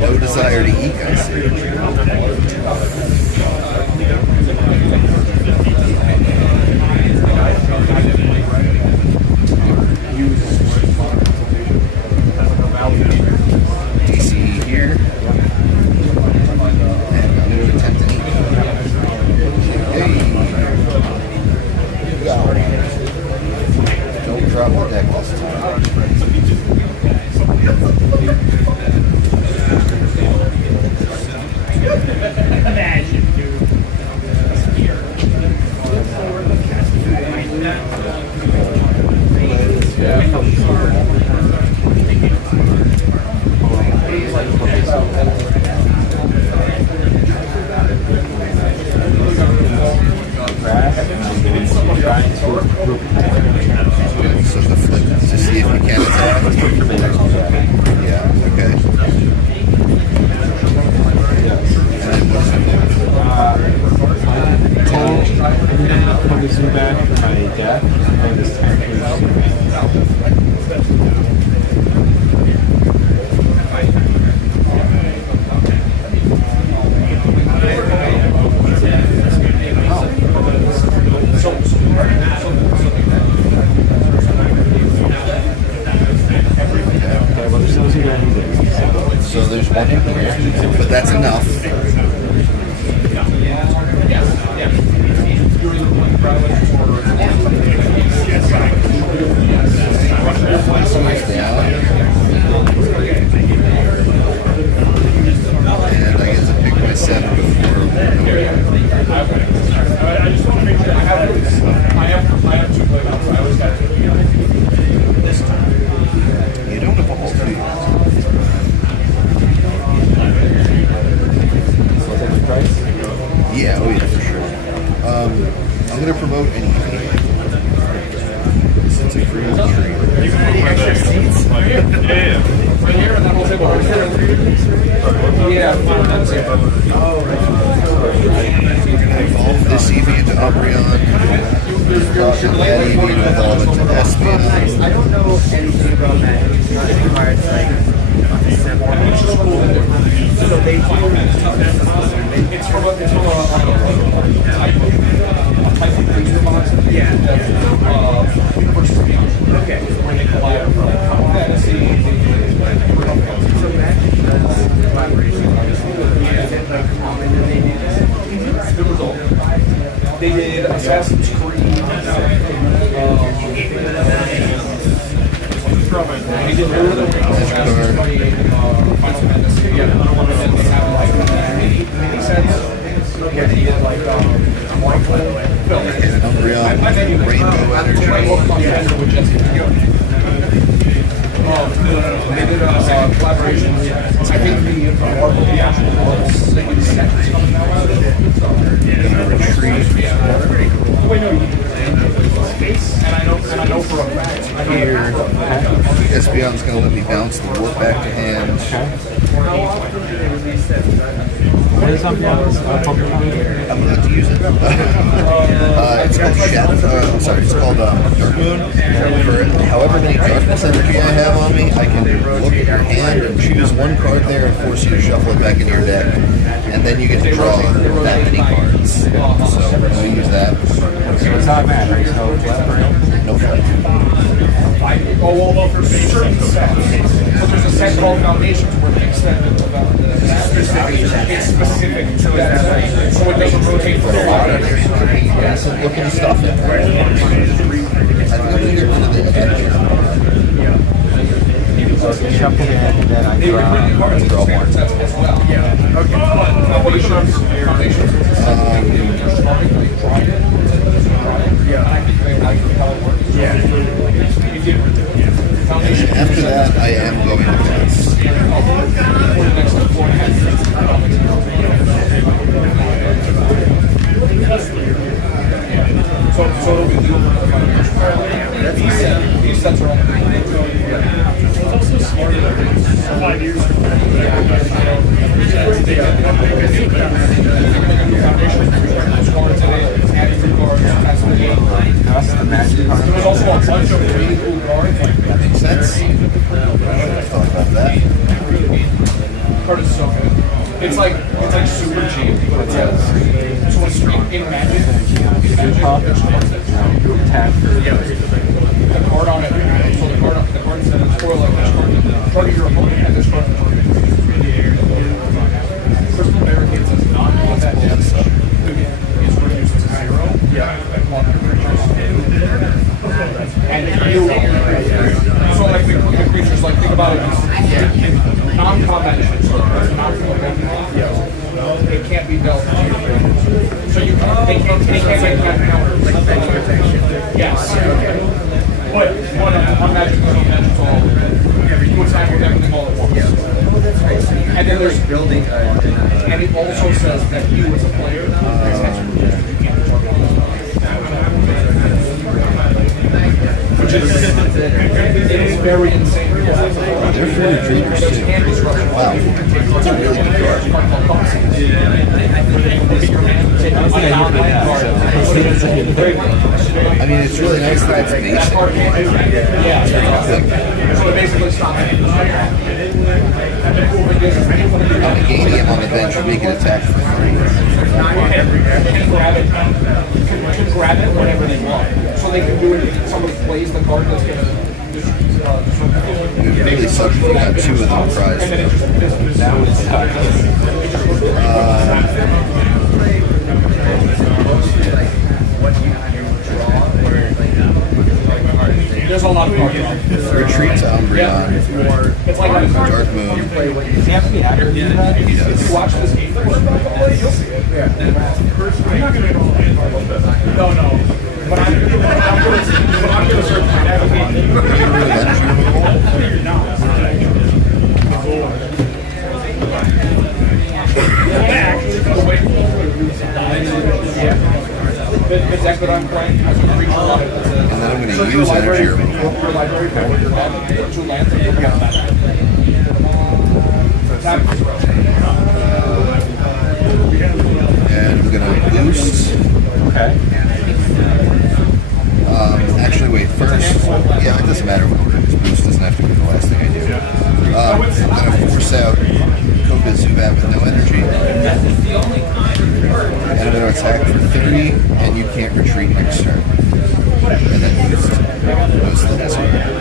No desire to eat, I see. DC here. And I'm going to attempt to eat. Hey. Don't drop the deck this time. So the flip to see if we can attack. Yeah, okay. And then what's it do? Put this back for my deck, and this time So there's one in here, but that's enough. And I get to pick my 7 before. I just want to make sure I have 2 playouts. I always got 2 this time. You don't have a whole two. Yeah, oh yeah, for sure. I'm going to promote an EV. Since a free tree. You got any extra seats? Yeah. Right here on that whole table. Yeah. Evolve this EV into Umbreon. And that EV to evolve into Espeon. I don't know anything about that. It's not required, like, so they It's from a type of booster box. Yeah. Versus Beyond. Okay. When they collide from Fantasy, So that does collaboration. Is it like common that they do this? the result. They did Assassin's Creed. They did Assassin's Creed, Final Fantasy. Yeah, another one of them was having like mini sets. Okay. They did like Umbreon, Rainbow Energy. with Jesse. They did collaborations. I think the actual was set coming out. Retreat. Wait, no, space, and I know for a fact. Here. Espeon's going to let me bounce the warp back to hand. How often do they release that? What is Umbreon's Pokemon? I'm about to use it. It's called Shadow. Sorry, it's called Dark Moon. For however many darkness energy I have on me, I can look at your hand and choose one card there and force you to shuffle it back into your deck, and then you get to draw that many cards. So we use that. So it's automatic, so No flight. Oh, well, for certain sets. So there's a set called Foundations where they extended it's specific to that. So it doesn't rotate for a lot. Acid looking stuff in there. I think I'm going to get rid of the energy. So it's a shuffle hand, and then I draw one. As well. Yeah. Okay. Foundations. After that, I am going to pass. These sets are all 5 years ago. drop it. You attack or the card on it. So the card says for like this card, target your opponent and this card. Crystal Barricade says not. What that is reduced to 0. Yeah. And you. So like the creatures, like think about it. Non-combat units, it can't be dealt. So you can, they can't make that counter. Yes. But one magic is all. You attack with everything all at once. And then there's building, and it also says that you as a player which is it is very insane. They're for retreaters too. Wow. That's a really good card. I mean, it's really nice that it's basic. Yeah. So it basically stops it. Negating him on the bench or make an attack for 3. Can grab it whenever they want. So they can do it if somebody plays the card that's going to It would really suck if you got 2 of them prized. There's a lot of cards. Retreat to Umbreon. It's like Dark Moon. you have to be accurate. If you watch this game first, you'll see it. Yeah. No. But I'm going to search for the deck that I'm playing has a creature on it. And then I'm going to use energy removal. Your library for your deck, 2 lands, and you have that. And I'm going to boost. Okay. Actually, wait, first, yeah, it doesn't matter what order. This boost doesn't have to be the last thing I do. I'm going to force out Koga Zubat with no energy. And I'm going to attack for 30, and you can't retreat next turn. And then boost. Boost the next turn.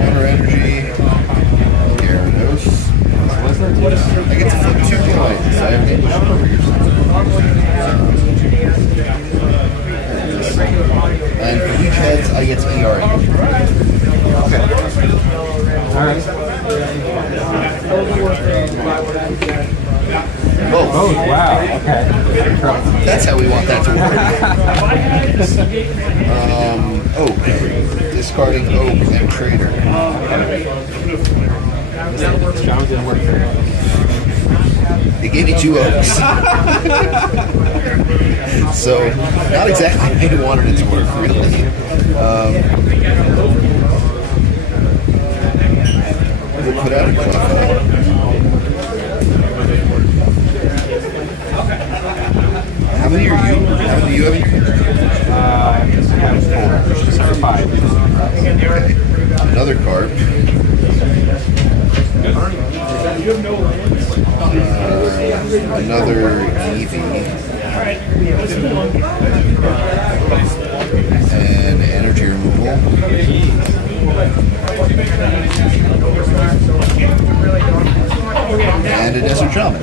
Water energy. Gyarados. I get to flip 2 coins. I have English warriors. And for each heads, I get to ER. Okay. Alright. Oh, wow. Okay. that's how we want that to work. Oak. Discarding Oak and Trader. John's gonna work for you. They gave me 2 Oaks. So, not exactly how I wanted it to work, really. We'll put out a Cleffa. How many are you? How many do you have in your I have 4. Or 5. Okay. Another Carp. Another Eevee. And energy removal. And a Desert Shaman.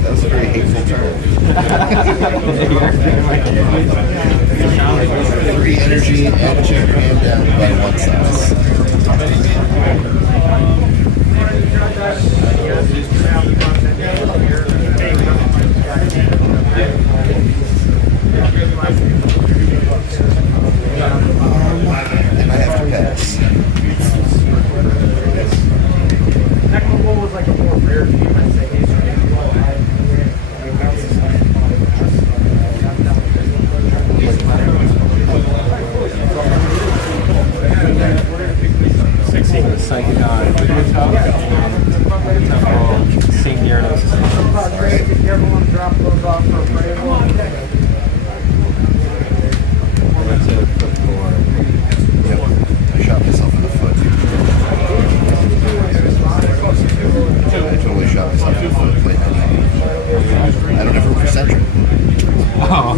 That was a very hateful turn. 3 energy and check your hand down by 1 size. And I have to pass. Equitable was like a more rare team, I'd say. Psychodon. St. Gyarados. Be careful when drop those off for appraisal. That's it. Foot 4. Yep. I shot myself in the foot. I totally shot myself in the foot. Played I don't have room for Centric. Oh.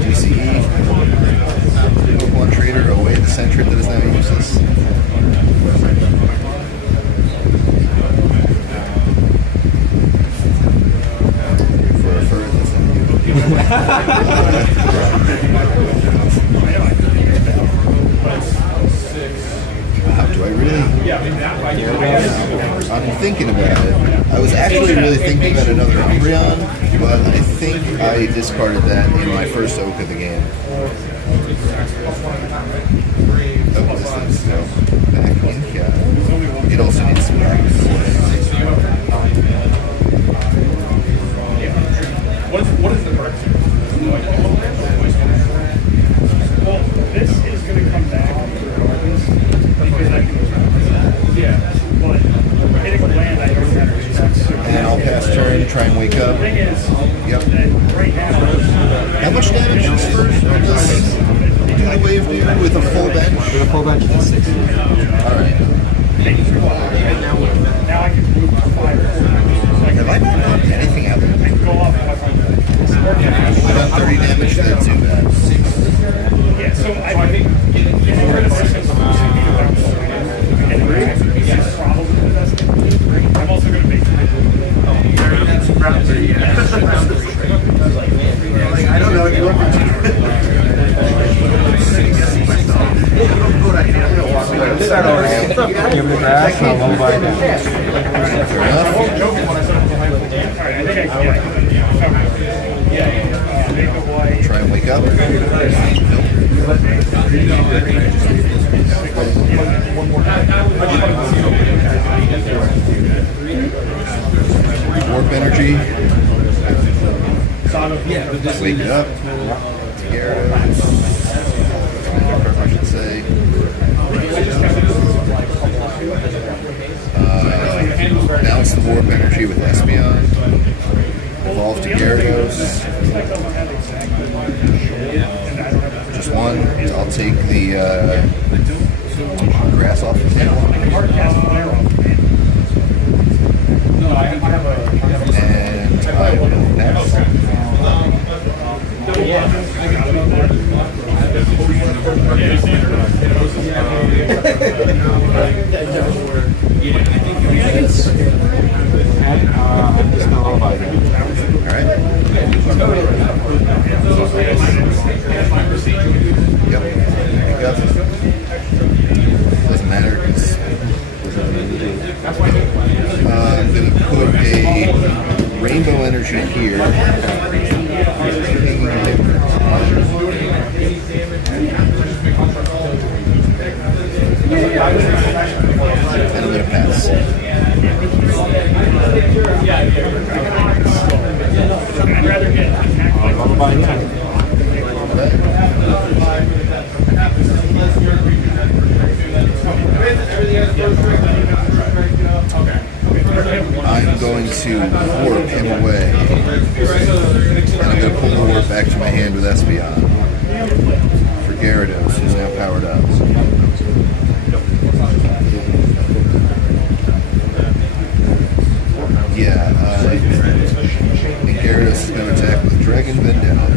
DCE. Pokemon Trader away the Centric that is now useless. For a fur that's not Wow, do I really? I'm thinking about it. I was actually really thinking about another Umbreon, but I think I discarded that in my first Oak of the game. Oh, this needs to go back in here. It also needs to be back in What is the correct? Well, this is going to come back regardless because I can. Yeah, but hitting a land I don't have respect. And I'll pass turn, try and wake up. The thing is, Yep. right now, How much damage does do the wave do with a full bench? With a full bench, that's 60. Alright. now I can move to fire. Have I not done anything out there? I can go off if I want. I've done 30 damage to that too bad. Yeah, so I think getting rid of this is probably the best thing. I'm also going to make I don't know. You Give it a grass and a low buy down. Fair enough. All right, I think I can. Yeah. up? Warp energy. Wake it up. Gyarados. I should say. Bounce the warp energy with Espeon. Evolve to Gyarados. Just one. I'll take the grass off the table. And I will next. I'm just gonna roll by that. Alright. Yep. Yep. Doesn't matter. I'm going to put a rainbow energy here. And I'm going to pass. I'd rather get Roll by that. I'm going to warp him away. And I'm going to pull the warp back to my hand with Espeon. For Gyarados, who's now powered up. Yeah, and Gyarados is going to attack with Dragon Vendetta.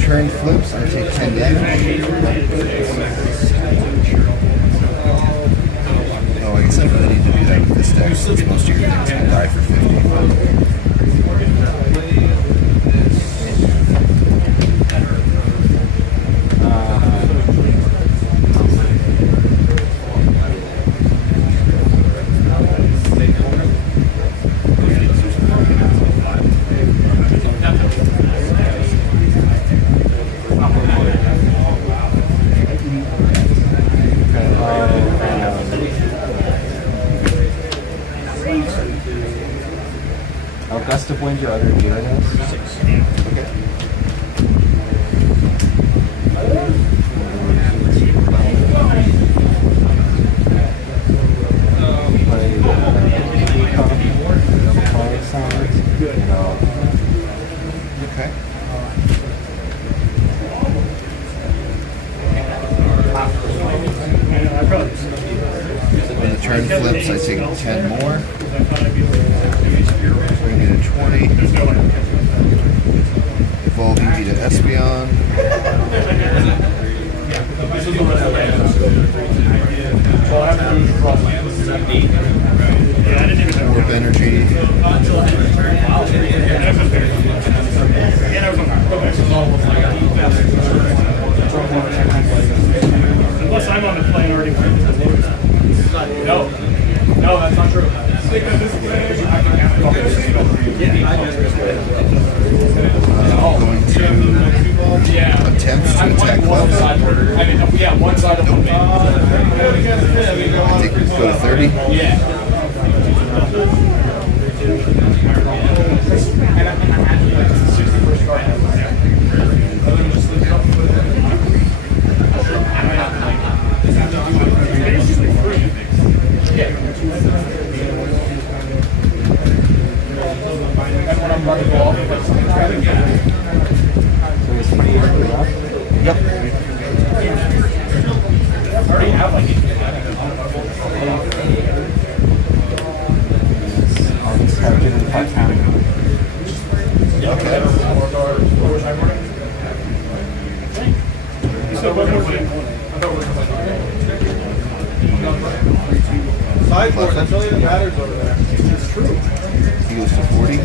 Turn flips, I take 10 damage. Oh, I guess I really need to do that with this deck since most of your things can die for 50. Gust of wind, your other dealer has? 6. Okay. Okay. When the turn flips, I take 10 more. Bring me to 20. Evolve Eevee to Espeon. Warp energy. Unless I'm on the plane already. No, that's not true. I'm going to attempt to attack I'll just have it in part-time. Sideboard, that's really that matters over there. It's true. He goes to 40.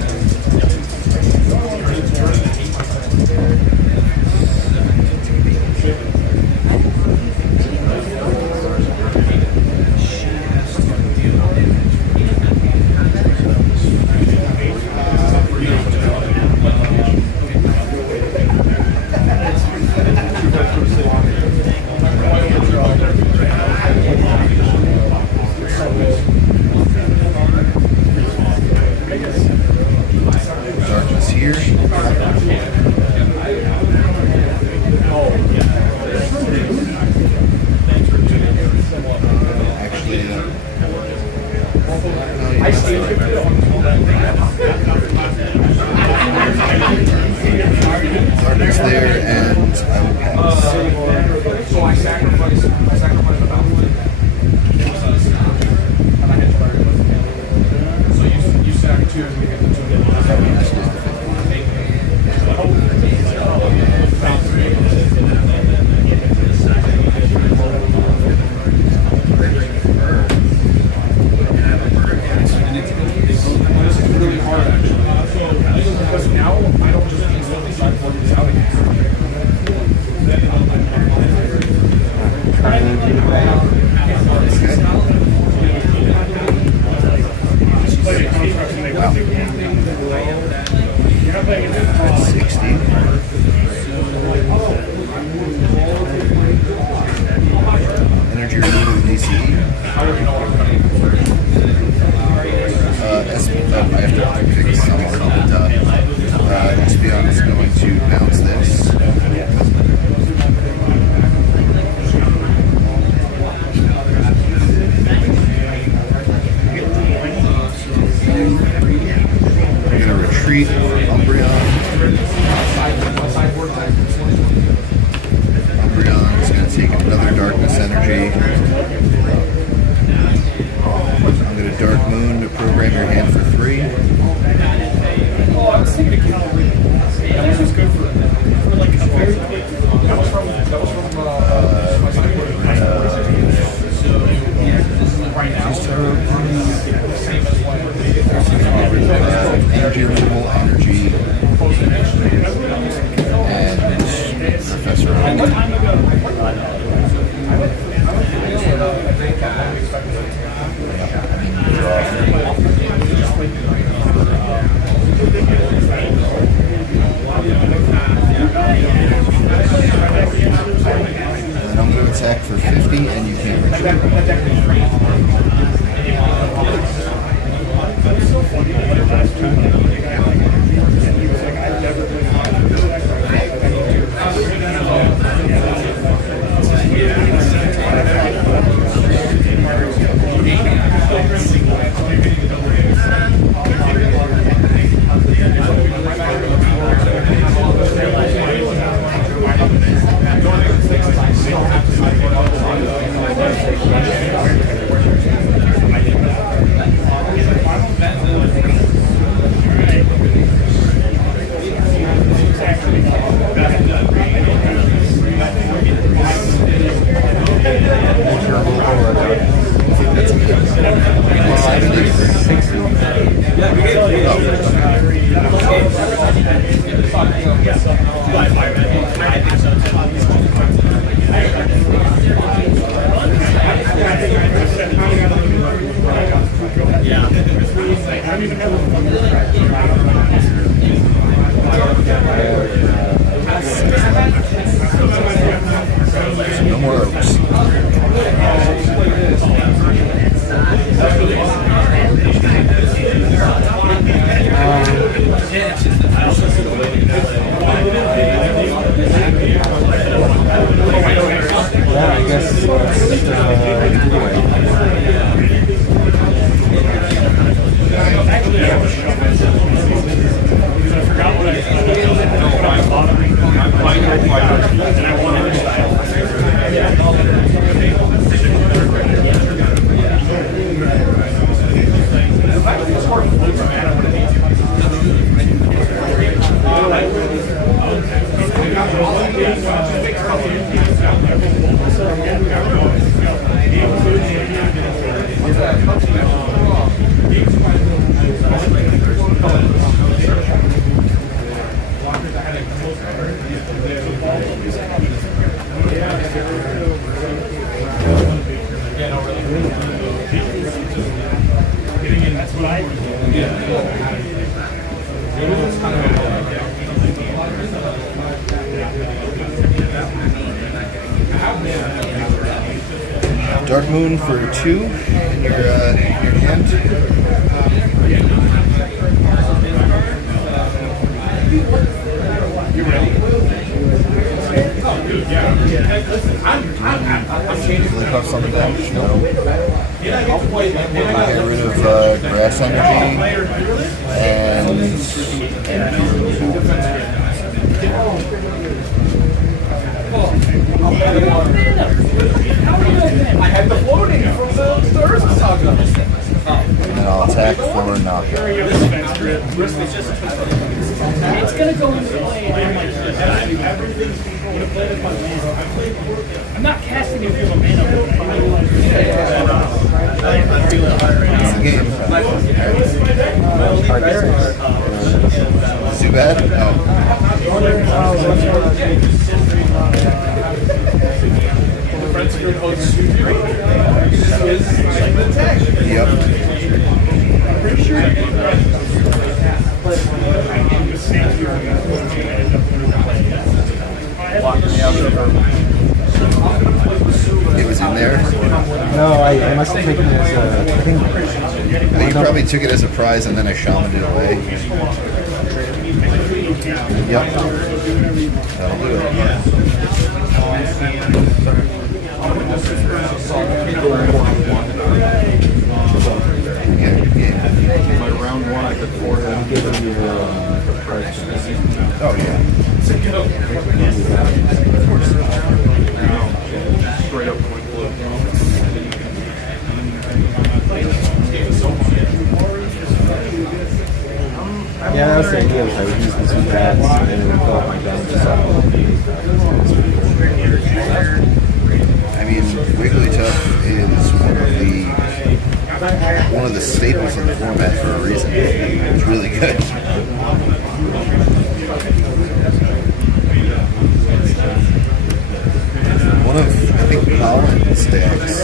Darkness here. Actually, darkness there, and I will pass. So I sacrifice the bounty. And I hit the So you sack 2 and we get the 2. This is really hard actually. Because now I don't just instantly sideboard this out That's 60. Energy removal DCE. I have to fix some more. Espeon is going to bounce this. I'm going to retreat Umbreon. Umbreon is going to take another Darkness Energy. I'm going to Dark Moon to program your hand for 3. Oh, I was thinking cavalry. That was just good for like a very quick. That was from my sideboard. Right now. Same as one. Energy removal, energy, and Professor. And I'm going to attack for 50, and you can't retreat. No more oaks. Yeah, I guess I forgot what I Dark Moon for 2 in your hand. Flip off some of that. Get rid of grass energy I had the floating from the Earth saga. and then I'll attack for a knockout. It's gonna go into play. I'm not casting it for a mana. It's the game. Too bad? Oh. Yep. It was in there? No, I must have taken it as a thing. You probably took it as a prize and then I shamaned it away. Yep. That'll do it. My round 1, I could afford it. I'm giving you a price. Oh, yeah. Straight up point blue. Yeah, that was the idea. I would use the 2 bats and then it would fill up my bench. I mean, Wigglytuff is one of the staples of the format for a reason. It's really good. One of, I think, Colin's decks,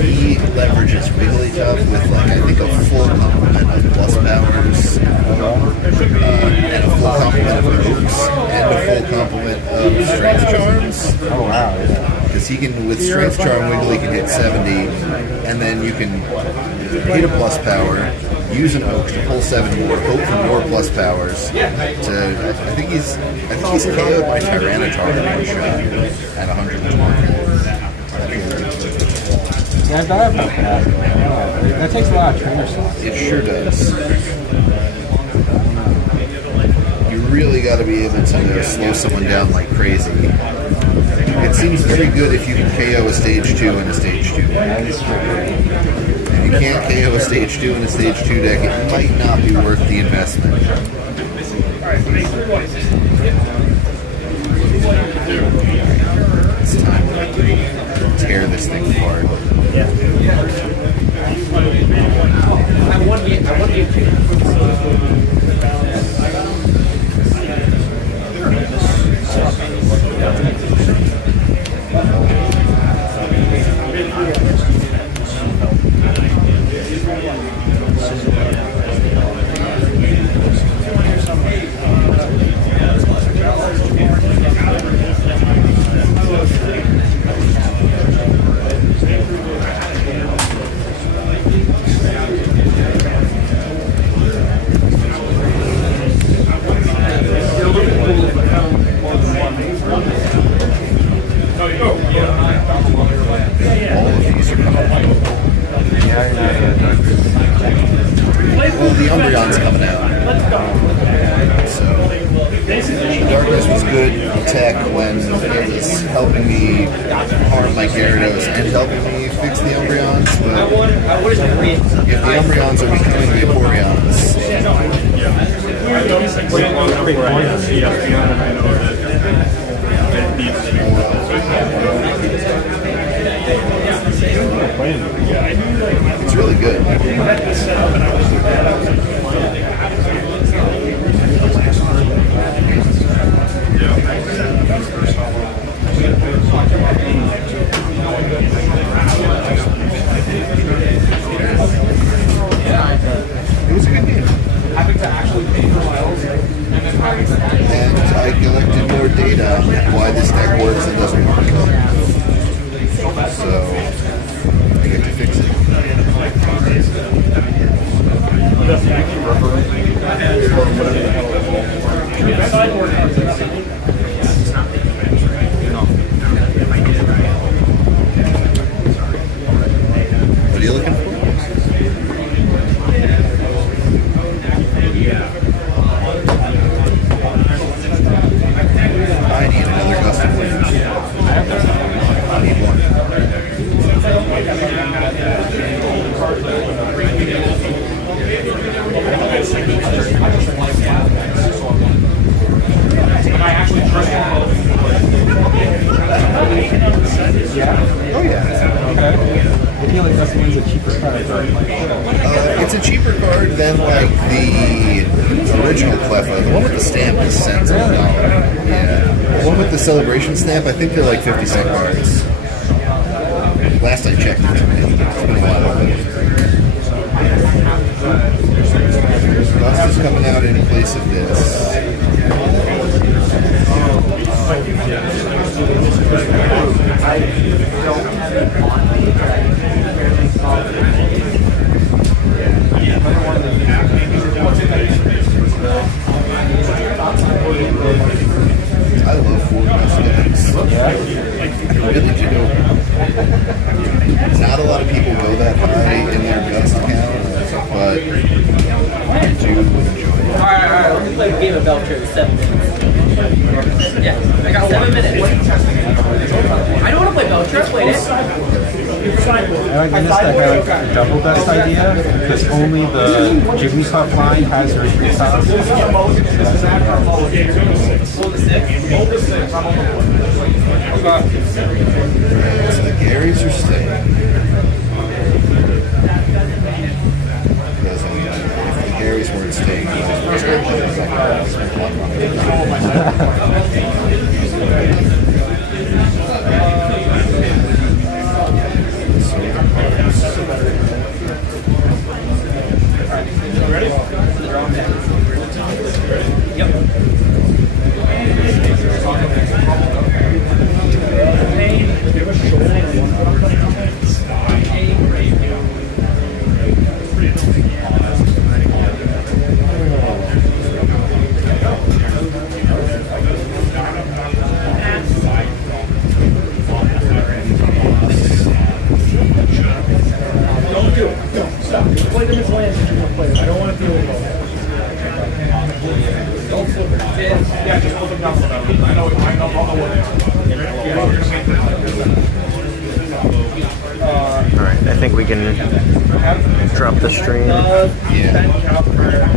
he leverages Wigglytuff with, like, I think a full complement of plus powers, and a full complement of Oaks, and a full complement of Strength Charms. Oh, wow, yeah. Because he can, with Strength Charm, Wiggly can hit 70, and then you can hit a plus power, use an Oak to pull 7 more, hope for more plus powers. I think he's KO'd by Tyranitar in one shot at 120. Yeah, I thought about that. That takes a lot of trainer slots. It sure does. You really got to be able to slow someone down like crazy. It seems very good if you can KO a stage 2 and a stage 2 deck. If you can't KO a stage 2 and a stage 2 deck, it might not be worth the investment. It's time to tear this thing apart. I want to Well, the Umbreon's coming out. So, the Darkness was good tech when it was helping me harm my Gyarados and helping me fix the Umbreons, but if the Umbreons are becoming Vaporeons, It was a good game. Having to actually pay for miles and then having to And I collected more data on why this deck works and doesn't work. So I get to fix it. What are you looking for? I need another custom lens. I need one. I actually trust Oh yeah. Okay. I feel like that's one's a cheaper card. It's a cheaper card than like the original Cleffa. The one with the stamp is cents on the dollar. Yeah. The one with the celebration stamp, I think they're like 50-cent cards. Last I checked, it's been a while. Dust is coming out in place of this. I love 4 decks. I really do. Not a lot of people go that high in their Gust count, but I do enjoy it. Alright, let me play a game of Belcher in 7 minutes. Yeah, I got 7 minutes. I don't want to play Belcher, I played it. I like this deck. I like the double dust idea because only the Jigglypuff line has retreat cost. So the Garys are staying. Because if the Garys weren't staying, Alright, I think we can drop the stream. yeah.